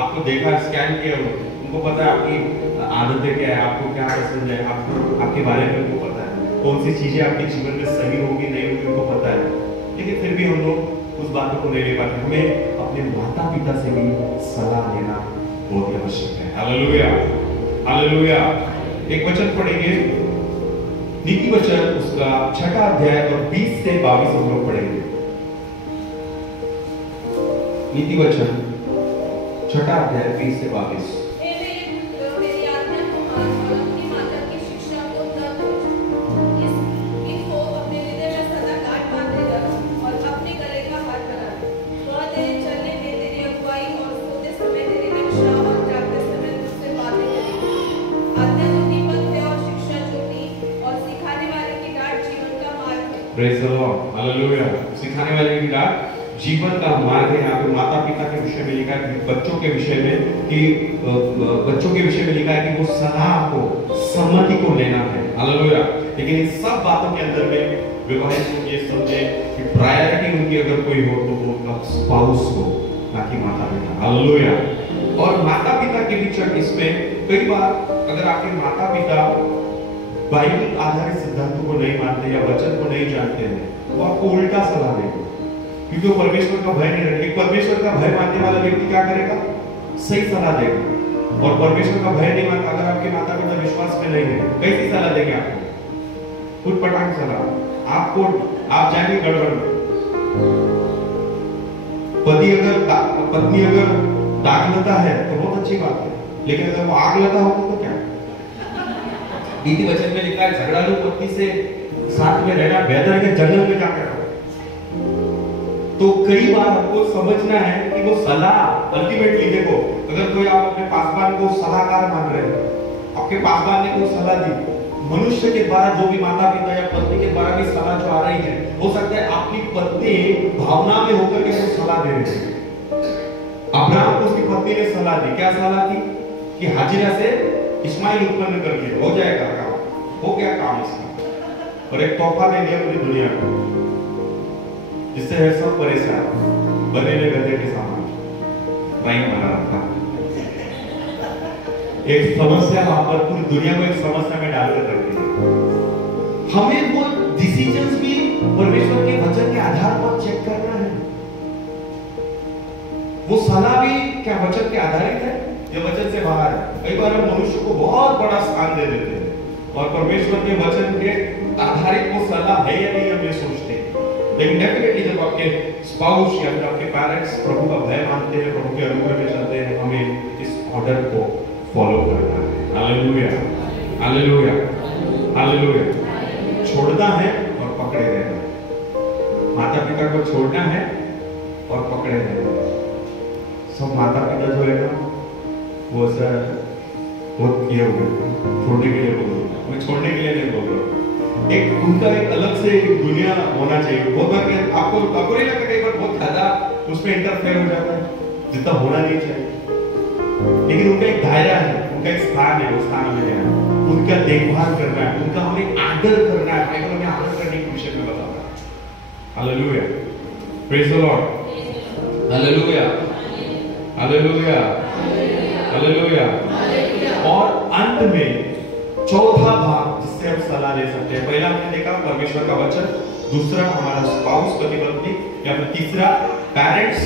आपको देखा, स्कैन किया, उनको पता है आपकी आदतें क्या है, आपको क्या पसंद है, आपको आपके बारे में उनको पता है। कौन सी चीजें आपके जीवन में सही होगी नहीं होगी उनको पता है, लेकिन फिर भी हम लोग उस बातों को नहीं ले पाते। हमें अपने माता पिता से भी सलाह लेना बहुत ही आवश्यक है। Hallelujah, hallelujah. एक वचन पढ़ेंगे, नीति वचन उसका 6वां अध्याय और 20 से 22 हम लोग पढ़ेंगे। नीति वचन 6वां अध्याय 20 से 22। हे मेरे पुत्रों, मेरी आज्ञा को मान और अपनी माता की शिक्षा को न तोड़। इनको अपने हृदय में सदा गांठ बांधे रख और अपने गले का हार बना। वह तेरे चलने में तेरी अगुवाई और सोते समय तेरी रक्षा और जागते समय तुझसे बातें करेगी। आज्ञा जो दीपक है और शिक्षा ज्योति और सिखाने वाले की डांट जीवन का मार्ग है। Praise the Lord, hallelujah. सिखाने वाले की डांट जीवन का मार्ग है। यहाँ पे माता पिता के विषय में लिखा है, बच्चों के विषय में कि बच्चों के विषय में लिखा है कि वो सलाह को, सम्मति को लेना है। हालेलुया। लेकिन इन सब बातों के अंदर में विवाहित लोग ये समझे कि प्रायोरिटी उनकी अगर कोई हो तो वो उनका स्पाउस हो, ना कि माता पिता। हालेलुया। और माता पिता के बीच इसमें कई बार अगर आपके माता पिता बाइबल आधारित सिद्धांतों को नहीं मानते या वचन को नहीं जानते हैं तो आपको उल्टा सलाह देंगे, क्योंकि वो परमेश्वर का भय नहीं रखेगा। परमेश्वर का भय मानने वाला व्यक्ति क्या करेगा? सही सलाह देगा। और परमेश्वर का भय नहीं मानता, अगर आपके माता पिता विश्वास में नहीं है, कैसी सलाह देंगे आपको? कुछ पटांग सलाह। आपको आप जाएंगे गड़बड़ में। पत्नी अगर दाग लता है तो बहुत अच्छी बात है, लेकिन अगर वो आग लता होगा तो क्या? नीति वचन में लिखा है झगड़ालू पत्नी से साथ में रहना बेहतर है कि जंगल में जाकर रहो। तो कई बार आपको समझना है कि वो सलाह अल्टीमेटली, देखो अगर कोई आप अपने पासवान को सलाहकार मान रहे हैं, आपके पासवान ने कोई सलाह दी, मनुष्य के द्वारा जो भी माता पिता या पत्नी के द्वारा भी सलाह जो आ रही है, हो सकता है आपकी पत्नी भावना में होकर के वो सलाह दे रही है। अब्राहम को उसकी पत्नी ने सलाह दी, क्या सलाह दी? कि हाजिरा से इस्माइल उत्पन्न कर दिया, हो जाएगा काम, हो गया काम इसका, और एक तोहफा दे दिया पूरी दुनिया को, जिससे है सब परेशान, बनेले गधे के सामान राइम बना रखा। एक समस्या वहां पर पूरी दुनिया को एक समस्या में डालकर रख दी। हमें वो डिसीजंस भी परमेश्वर के वचन के आधार पर चेक करना है। वो सलाह भी क्या वचन के आधारित है या वचन से बाहर है? कई बार हम मनुष्य को बहुत बड़ा स्थान दे देते हैं और परमेश्वर के वचन के आधारित वो सलाह है या नहीं हम ये सोचते हैं। लेकिन डेफिनेटली जब आपके स्पाउस या फिर आपके पेरेंट्स प्रभु का भय मानते हैं, प्रभु के अनुग्रह में चलते हैं, हमें इस ऑर्डर को फॉलो करना है। Hallelujah, hallelujah, hallelujah. छोड़ना है और पकड़े रहना है। माता पिता को छोड़ना है और पकड़े रहना है। सब माता पिता जो है ना वो ऐसा बहुत किए हुए छोड़ने के लिए बोल रहा हूं, मैं छोड़ने के लिए नहीं बोल रहा हूं। एक उनका एक अलग से एक दुनिया होना चाहिए। बहुत बार आपको नहीं लगता कई बार बहुत ज्यादा उसमें इंटरफेयर हो जाता है जितना होना नहीं चाहिए, लेकिन उनका एक दायरा है, उनका एक स्थान है, उस स्थान में रहना, उनका देखभाल करना है, उनका हमें आदर करना है। बाइबल हमें आदर करने के विषय में बताता है। Hallelujah, praise the Lord, hallelujah, hallelujah, hallelujah. और अंत में चौथा भाग जिससे हम सलाह ले सकते हैं, पहला हमने देखा परमेश्वर का वचन, दूसरा हमारा स्पाउस पति पत्नी, या फिर तीसरा पेरेंट्स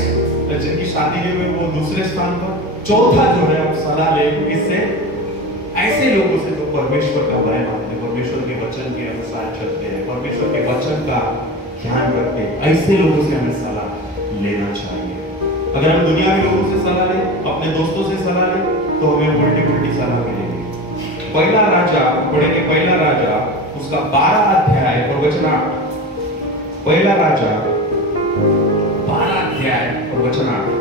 जिनकी शादी नहीं हुई वो दूसरे स्थान पर, चौथा जो है हम सलाह ले इससे ऐसे लोगों से जो परमेश्वर का भय मानते हैं, परमेश्वर के वचन के अनुसार चलते हैं, परमेश्वर के वचन का ध्यान रखते हैं, ऐसे लोगों से हमें सलाह लेना चाहिए। अगर हम दुनियावी लोगों से सलाह लें, अपने दोस्तों से सलाह लें, तो हमें उल्टी सलाह मिलेगी। पहला राजा पढ़ेंगे, पहला राजा उसका 12 अध्याय और वचन 8। पहला राजा 12 अध्याय और वचन 8।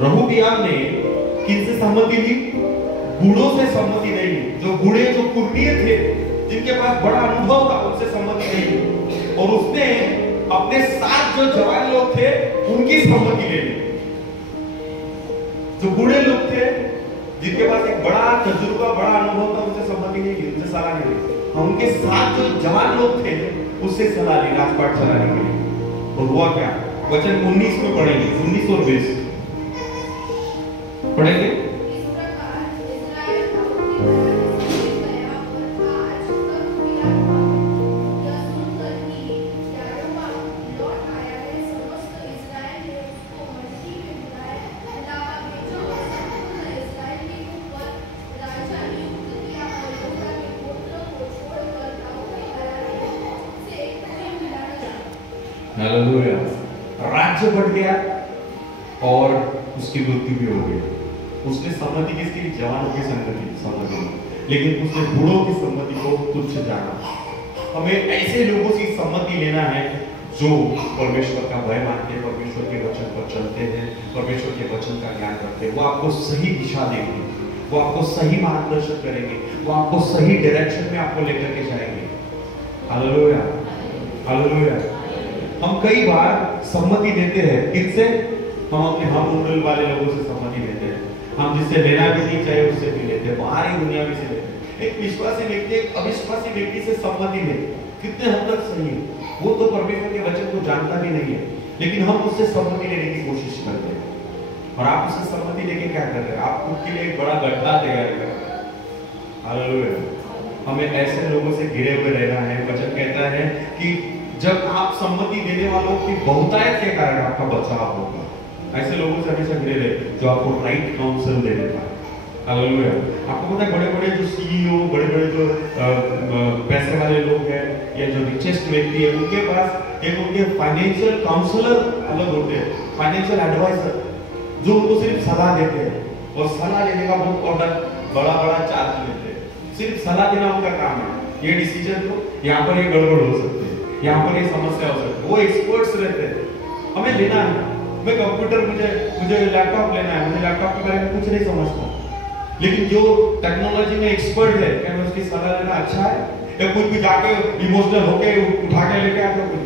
रहोबियाम ने किनसे सम्मति ली? बूढ़ों से सम्मति नहीं ली। जो बूढ़े जो कुर्मीय थे, जिनके पास बड़ा अनुभव था, उनसे सम्मति नहीं ली। और उसने अपने साथ जो जवान लोग थे उनकी सम्मति ले ली। जो बूढ़े लोग थे जिनके पास एक बड़ा तजुर्बा, बड़ा अनुभव था, उनसे सम्मति नहीं ली, उनसे सलाह नहीं ली। उनके साथ जो जवान लोग थे उससे सलाह ली राजपाट चलाने के लिए। और हुआ क्या? वचन 19 में पढ़ेंगे, 19 और 20 पढ़ेंगे। इस प्रकार इस्राएल दाऊद की तरफ से गया और आज तक मिला हुआ है। यह सुनकर कि यारोबाम लौट आया है, समस्त इस्राएल ने उसको मण्डली में बुलावा भेजा और संपूर्ण इस्राएल के ऊपर राजा नियुक्त किया और यहूदा के गोत्र को छोड़कर दाऊद के घराने से कोई मिला न जाए। हालेलुया। राज्य बढ़ गया और उसकी मृत्यु भी हो गई। उसने सम्मति किसकी? जवानों की सम्मति, लेकिन उसने बूढ़ों की सम्मति को तुच्छ जाना। हमें ऐसे लोगों से सम्मति लेना है जो परमेश्वर का भय मानते हैं, परमेश्वर के वचन पर चलते हैं, परमेश्वर के वचन का ज्ञान रखते हैं। वो आपको सही दिशा देंगे, वो आपको सही मार्गदर्शन करेंगे, वो आपको सही डायरेक्शन में आपको लेकर के जाएंगे। Hallelujah, hallelujah. हम कई बार सम्मति देते हैं, किससे? हम अपने हम उम्र वाले लोगों से सम्मति देते हैं। हम जिससे लेना भी नहीं चाहिए उससे भी लेते हैं, बाहरी दुनिया में से लेते हैं। एक विश्वासी व्यक्ति एक अविश्वासी व्यक्ति से सम्मति ले, कितने हद तक सही है? वो तो परमेश्वर के वचन को जानता भी नहीं है, लेकिन हम उससे सम्मति लेने की कोशिश करते हैं। और आप उससे सम्मति लेके क्या कर रहे हैं? आप खुद के लिए एक बड़ा गड्ढा तैयार कर रहे हैं। हालेलुया। हमें ऐसे लोगों से घिरे हुए रहना है। वचन कहता है कि जब आप सम्मति देने वालों की बहुतायत के कारण आपका बचाव होगा। ऐसे लोगों से हमेशा घिरे रहे जो आपको राइट काउंसिल दे देता है। हालेलुया। आपको पता है बड़े-बड़े जो सीईओ, बड़े-बड़े जो पैसे वाले लोग हैं या जो रिचेस्ट व्यक्ति है, उनके पास एक उनके फाइनेंशियल काउंसलर अलग होते हैं, फाइनेंशियल एडवाइजर, जो उनको सिर्फ सलाह देते हैं और सलाह लेने का बहुत बड़ा चार्ज लेते हैं। सिर्फ सलाह देना उनका काम है। ये डिसीजन लो, यहाँ पर ये गड़बड़ हो सकती है, यहाँ पर ये समस्या हो सकती है। वो एक्सपर्ट्स रहते हैं, हमें लेना है। मैं कंप्यूटर, मुझे लैपटॉप लेना है, मुझे लैपटॉप के बारे में कुछ नहीं समझता, लेकिन जो टेक्नोलॉजी में एक्सपर्ट है, क्या मैं उसकी सलाह लेना अच्छा है? या कुछ भी जाके इमोशनल होके उठा के लेके आता कुछ?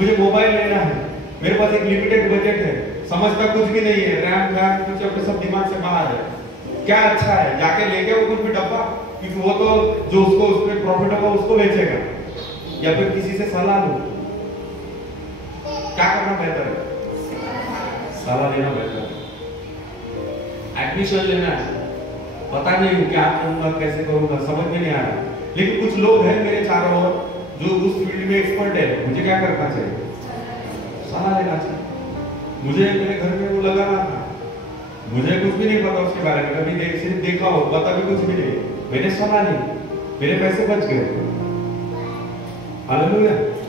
मुझे मोबाइल लेना है, मेरे पास एक लिमिटेड बजट है, समझता कुछ भी नहीं है, रैम कुछ अपने सब दिमाग से बाहर है, क्या अच्छा है? जाके लेके वो कुछ भी डब्बा, क्योंकि वो तो जो उसको उसमें प्रॉफिट होगा उसको बेचेगा। या फिर किसी से सलाह लो, क्या करना बेहतर है? सलाह लेना बेहतर है। एडमिशन लेना है, पता नहीं क्या करूंगा, कैसे करूंगा, समझ में नहीं आ रहा, लेकिन कुछ लोग हैं मेरे चारों ओर जो उस फील्ड में एक्सपर्ट है, मुझे क्या करना चाहिए? सलाह लेना चाहिए। मुझे मेरे घर में वो लगाना था, मुझे कुछ भी नहीं पता उसके बारे में, कभी सिर्फ देखा हो, पता भी कुछ भी नहीं, मैंने सलाह ली, मेरे पैसे बच गए। हालेलुया।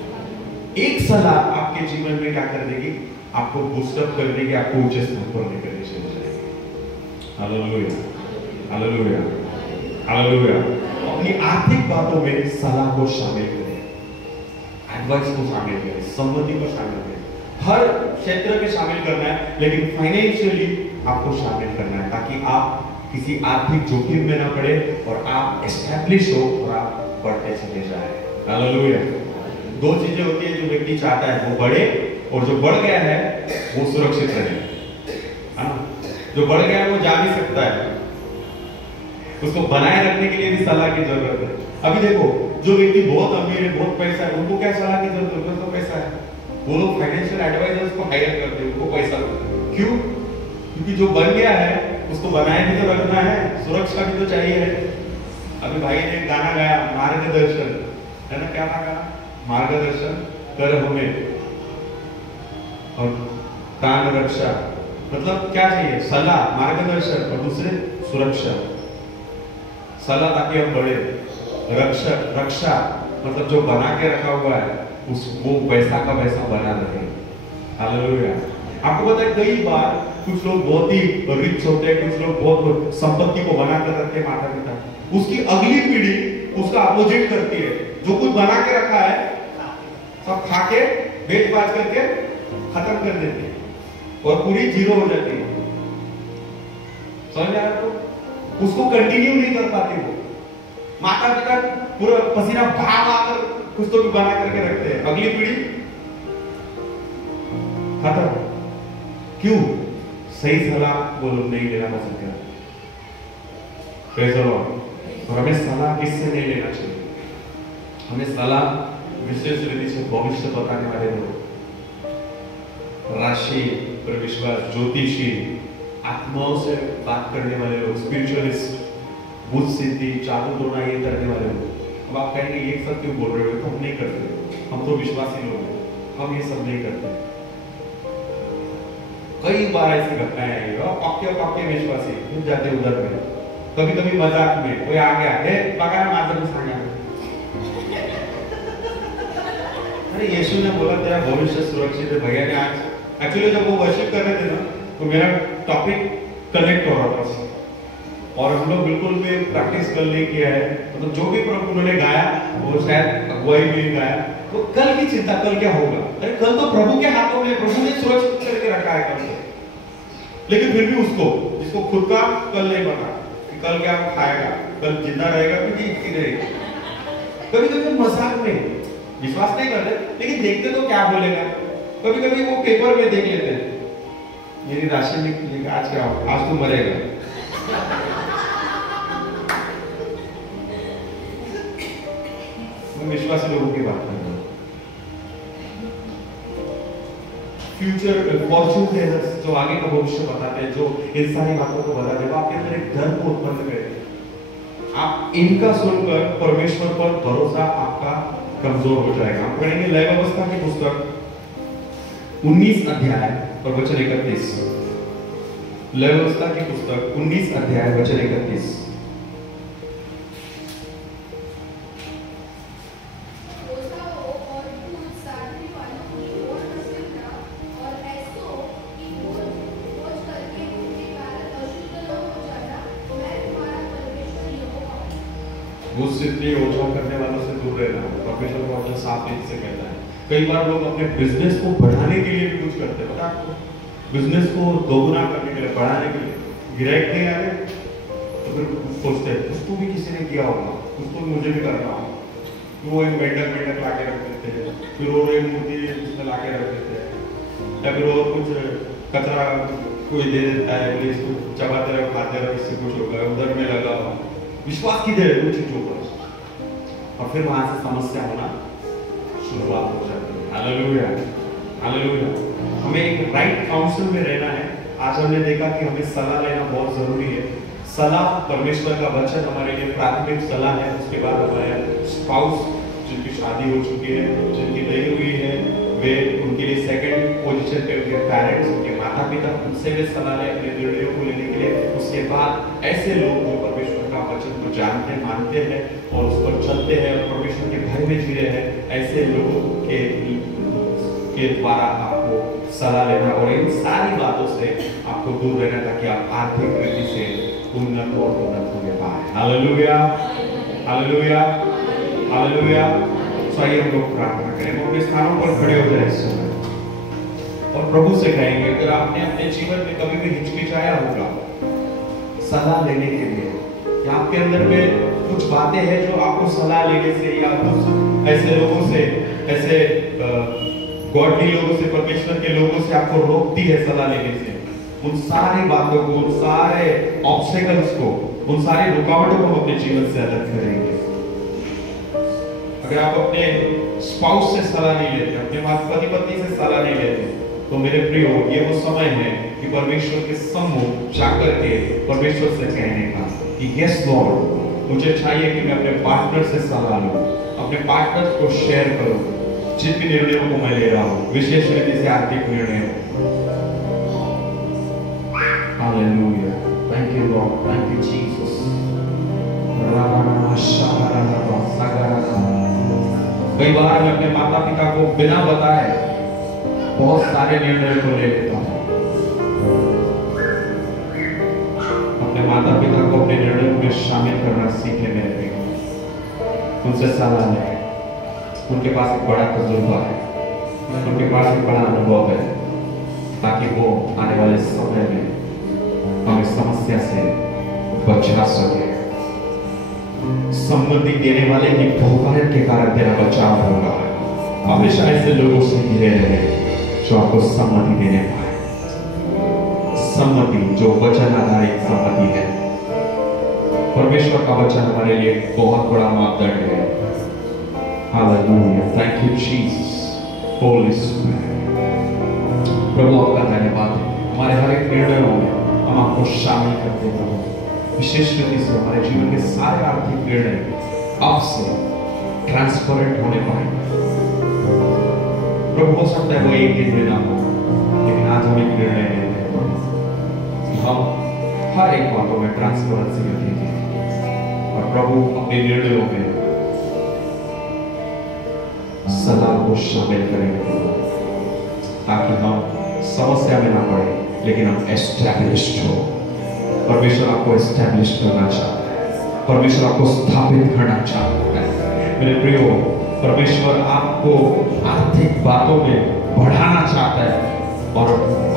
एक सलाह आपके जीवन में क्या कर देगी? आपको बूस्टअप कर देगी, आपको ऊंचे स्थान पर लेकर चले जाएगी। Hallelujah, hallelujah, hallelujah. अपनी आर्थिक बातों में सलाह को शामिल करें, एडवाइस को शामिल करें, सम्मति को शामिल करें। हर क्षेत्र में शामिल करना है, लेकिन फाइनेंशियली आपको शामिल करना है, ताकि आप किसी आर्थिक जोखिम में ना पड़े और आप एस्टैब्लिश हो और आप बढ़ते चले जाए। हालेलुया। दो चीजें होती है जो व्यक्ति चाहता है, वो बढ़े, और जो बढ़ गया है वो सुरक्षित रहे। हाँ, जो बढ़ गया है वो जा भी सकता है, उसको बनाए रखने के लिए भी सलाह की जरूरत है। अभी देखो, जो व्यक्ति बहुत अमीर है, बहुत पैसा है, उनको क्या सलाह की जरूरत है? उनको पैसा है, वो लोग फाइनेंशियल एडवाइजर्स को हायर करते हैं, उनको पैसा देते हैं। क्यों? क्योंकि जो बन गया है उसको बनाए भी तो रखना है, सुरक्षा भी तो चाहिए। अभी भाई ने एक गाना गाया, मार्गदर्शन, है ना? क्या गाना? मार्गदर्शन कर हमें और प्राण रक्षा। मतलब क्या चाहिए? सलाह, मार्गदर्शन, और दूसरे सुरक्षा। सलाह ताकि हम बढ़े, रक्षा मतलब जो बना के रखा हुआ है उस वो वैसा का वैसा बना रहे। हालेलुया। आपको पता है कई बार कुछ लोग बहुत ही रिच होते हैं, कुछ लोग बहुत संपत्ति को बना कर रखते हैं माता पिता, उसकी अगली पीढ़ी उसका अपोजिट करती है। जो कुछ बना के रखा है सब खा के बेच बाज करके खत्म कर देते हैं और पूरी जीरो हो जाती है। समझ आ रहा है? उसको कंटिन्यू नहीं कर पाते वो। माता पिता पूरा पसीना बहा कर कुछ तो भी बना करके रखते हैं, अगली पीढ़ी खत्म। क्यों? सही सलाह वो लोग नहीं लेना पसंद करते। Praise the Lord. और हमें सलाह किससे नहीं लेना चाहिए? हमें सलाह विशेष रीति से भविष्य बताने वाले लोग, राशि पर विश्वास, ज्योतिषी, आत्माओं से बात करने वाले लोग, स्पिरिचुअलिस्ट, भूत सिद्धि, जादू टोना ये करने वाले लोग। अब आप कहेंगे ये सब क्यों बोल रहे हो? तो हम नहीं करते, हम तो विश्वासी लोग हैं, हम ये सब नहीं करते। कई बार ऐसी घटनाएं आई और पक्के विश्वासी खुद जाते उधर में, कभी कभी मजाक में कोई आ गया, हे पका माझं भी सांगा, अरे यीशु ने बोला तेरा भविष्य सुरक्षित है। भैया ने आज एक्चुअली जब वो वर्शिप कर रहे थे ना, तो मेरा टॉपिक कनेक्ट हो रहा था और हम लोग बिल्कुल भी प्रैक्टिस कर नहीं किया है। मतलब जो भी प्रभु उन्होंने गाया वो शायद अगुवाई में गाया, तो कल की चिंता, कल क्या होगा? अरे कल तो प्रभु के हाथों में, प्रभु ने सुरक्षित करके रखा है कल को। लेकिन फिर भी उसको, जिसको खुद का कल नहीं पता कि कल क्या खाएगा, कल जिंदा रहेगा कि नहीं रहेगा, कभी कभी मजाक में विश्वास नहीं करते, लेकिन देखते तो क्या बोलेगा। कभी कभी वो पेपर में देख लेते हैं, मेरी राशि में आज क्या हो, आज तो मरेगा। मैं विश्वासी लोगों की बात कर रहा हूँ। फ्यूचर फॉर्च्यून टेलर्स जो आगे का भविष्य बताते हैं, जो इन सारी बातों को बताते हैं, वो आपके अंदर एक डर को उत्पन्न करें। आप इनका सुनकर परमेश्वर पर भरोसा आपका कमजोर हो जाएगा। आप पढ़ेंगे लय व्यवस्था की पुस्तक 19 अध्याय और वचन 31। लय व्यवस्था की पुस्तक 19 अध्याय वचन 31। सिद्धि ओझा करने वालों से दूर रहना, परमेश्वर को अपना साफ नीति से कहता है। कई बार लोग अपने बिजनेस को बढ़ाने के लिए भी कुछ करते हैं, पता आपको? बिजनेस को दोगुना करने के लिए, बढ़ाने के लिए, ग्राहक नहीं आ रहे तो फिर सोचते हैं उसको भी किसी ने किया होगा, उसको मुझे भी करना होगा। वो एक मेंढक ला के रख देते हैं, फिर वो एक मूर्ति उसमें ला के रख देते हैं, या फिर वो कुछ कचरा कोई दे देता है, बोले इसको चबाते रहो, खाते रहो, इससे कुछ होगा, उधर में लगा विश्वास की दे उन चीजों पर, और फिर वहां से समस्या होना शुरुआत हो जाती है। Hallelujah, hallelujah. हमें एक राइट काउंसिल में रहना है। आज हमने देखा कि हमें सलाह लेना बहुत जरूरी है। सलाह, परमेश्वर का वचन हमारे लिए प्राथमिक सलाह है। उसके बाद हमारे स्पाउस जिनकी शादी हो चुकी है, जिनकी नहीं हुई है, वे उनके लिए सेकंड पोजीशन पे उनके पेरेंट्स, उनके माता पिता, उनसे भी सलाह लें अपने निर्णयों को लेने के लिए। उसके बाद ऐसे लोग जो परमेश्वर का वचन को जानते, मानते हैं और उस पर चलते हैं और परमेश्वर के भय में जी रहे हैं, ऐसे लोगों के द्वारा आपको सलाह लेना और इन सारी बातों से आपको दूर रहना, ताकि आप आर्थिक रीति से उन्नत और उन्नत होने पाए। Hallelujah, hallelujah, hallelujah. आइए हम लोग प्रार्थना करें। हम अपने स्थानों पर खड़े हो जाए इस समय और प्रभु से कहेंगे, अगर आपने अपने जीवन में कभी भी हिचकिचाया होगा सलाह लेने के लिए, या आपके अंदर में कुछ बातें हैं जो आपको सलाह लेने से या कुछ ऐसे लोगों से, ऐसे गॉडली लोगों से, परमेश्वर के लोगों से आपको रोकती है सलाह लेने से, उन सारी बातों को, उन सारे ऑब्स्टेकल्स को, उन सारी रुकावटों को अपने जीवन से अलग करेंगे। अगर आप अपने स्पाउस से सलाह नहीं लेते, अपने पति पत्नी से सलाह नहीं लेते, तो मेरे प्रियो ये वो समय है कि परमेश्वर के सम्मुख जाकर के परमेश्वर से कहने का कि यस लॉर्ड, मुझे चाहिए कि मैं अपने पार्टनर से सलाह लूं, अपने पार्टनर को शेयर करूं, जिन भी निर्णयों को मैं ले रहा हूं, विशेष रीति से आर्थिक निर्णय। Hallelujah, thank you Lord, thank you Jesus. कई बार मैं अपने माता पिता को बिना बताए बहुत सारे निर्णय को ले लेता हूँ। अपने माता पिता को अपने निर्णयों में शामिल करना सीखे मेरे प्रिय। उनसे सलाह लें, उनके पास एक बड़ा तजुर्बा है, उनके पास एक बड़ा अनुभव है, ताकि वो आने वाले समय में हमें समस्या से बचा सके। सम्मति देने वाले की बहुतायत के कारण तेरा बचाव होगा। हमेशा ऐसे लोगों से घिरे रहे जो आपको सम्मति देने पाए, सम्मति जो वचन आधारित सम्मति है। परमेश्वर का वचन हमारे लिए बहुत बड़ा मापदंड है। Hallelujah, thank you Jesus, Holy Spirit. प्रभु आपका धन्यवाद है, हमारे हर एक निर्णयों में हम आपको शामिल करते हैं प्रभु। विशेष रीति से हमारे जीवन के सारे आर्थिक निर्णय आपसे ट्रांसपेरेंट होने पाए प्रभु। हो सकता है वो एक दिन में ना हो, लेकिन आज हम एक निर्णय लेते हैं कि हम हर एक बातों में ट्रांसपेरेंसी रखेंगे और प्रभु अपने निर्णयों में सदा को शामिल करेंगे ताकि हम समस्या में ना पड़े, लेकिन हम एस्टैब्लिश्ड हो। परमेश्वर आपको एस्टैब्लिश करना चाहता है, परमेश्वर आपको स्थापित करना चाहता है। मेरे प्रियो, परमेश्वर आपको आर्थिक बातों में बढ़ाना चाहता है और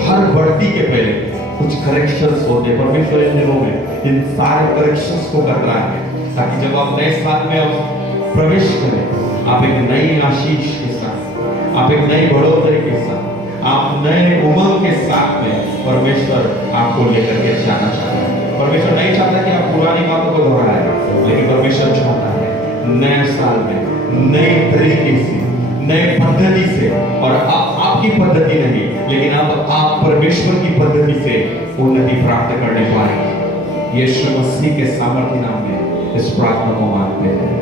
हर बढ़ती के पहले कुछ करेक्शंस होते हैं। परमेश्वर इन दिनों में इन सारे करेक्शंस को कर रहा है ताकि जब आप नए साल में आप प्रवेश करें, आप एक नई आशीष के साथ, आप एक नई बढ़ोतरी के साथ, आप नए उमंग के साथ में परमेश्वर आपको लेकर के जाना चाहता है। परमेश्वर नहीं चाहता कि आप पुरानी बातों को दोहराएं, लेकिन परमेश्वर चाहता है नए साल में नए तरीके से, नए पद्धति से, और आपकी पद्धति नहीं, लेकिन अब आप परमेश्वर की पद्धति से उन्नति प्राप्त करने पाएंगे। यीशु मसीह के सामर्थ्य नाम में इस प्रार्थना को मांगते हैं,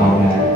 आमीन।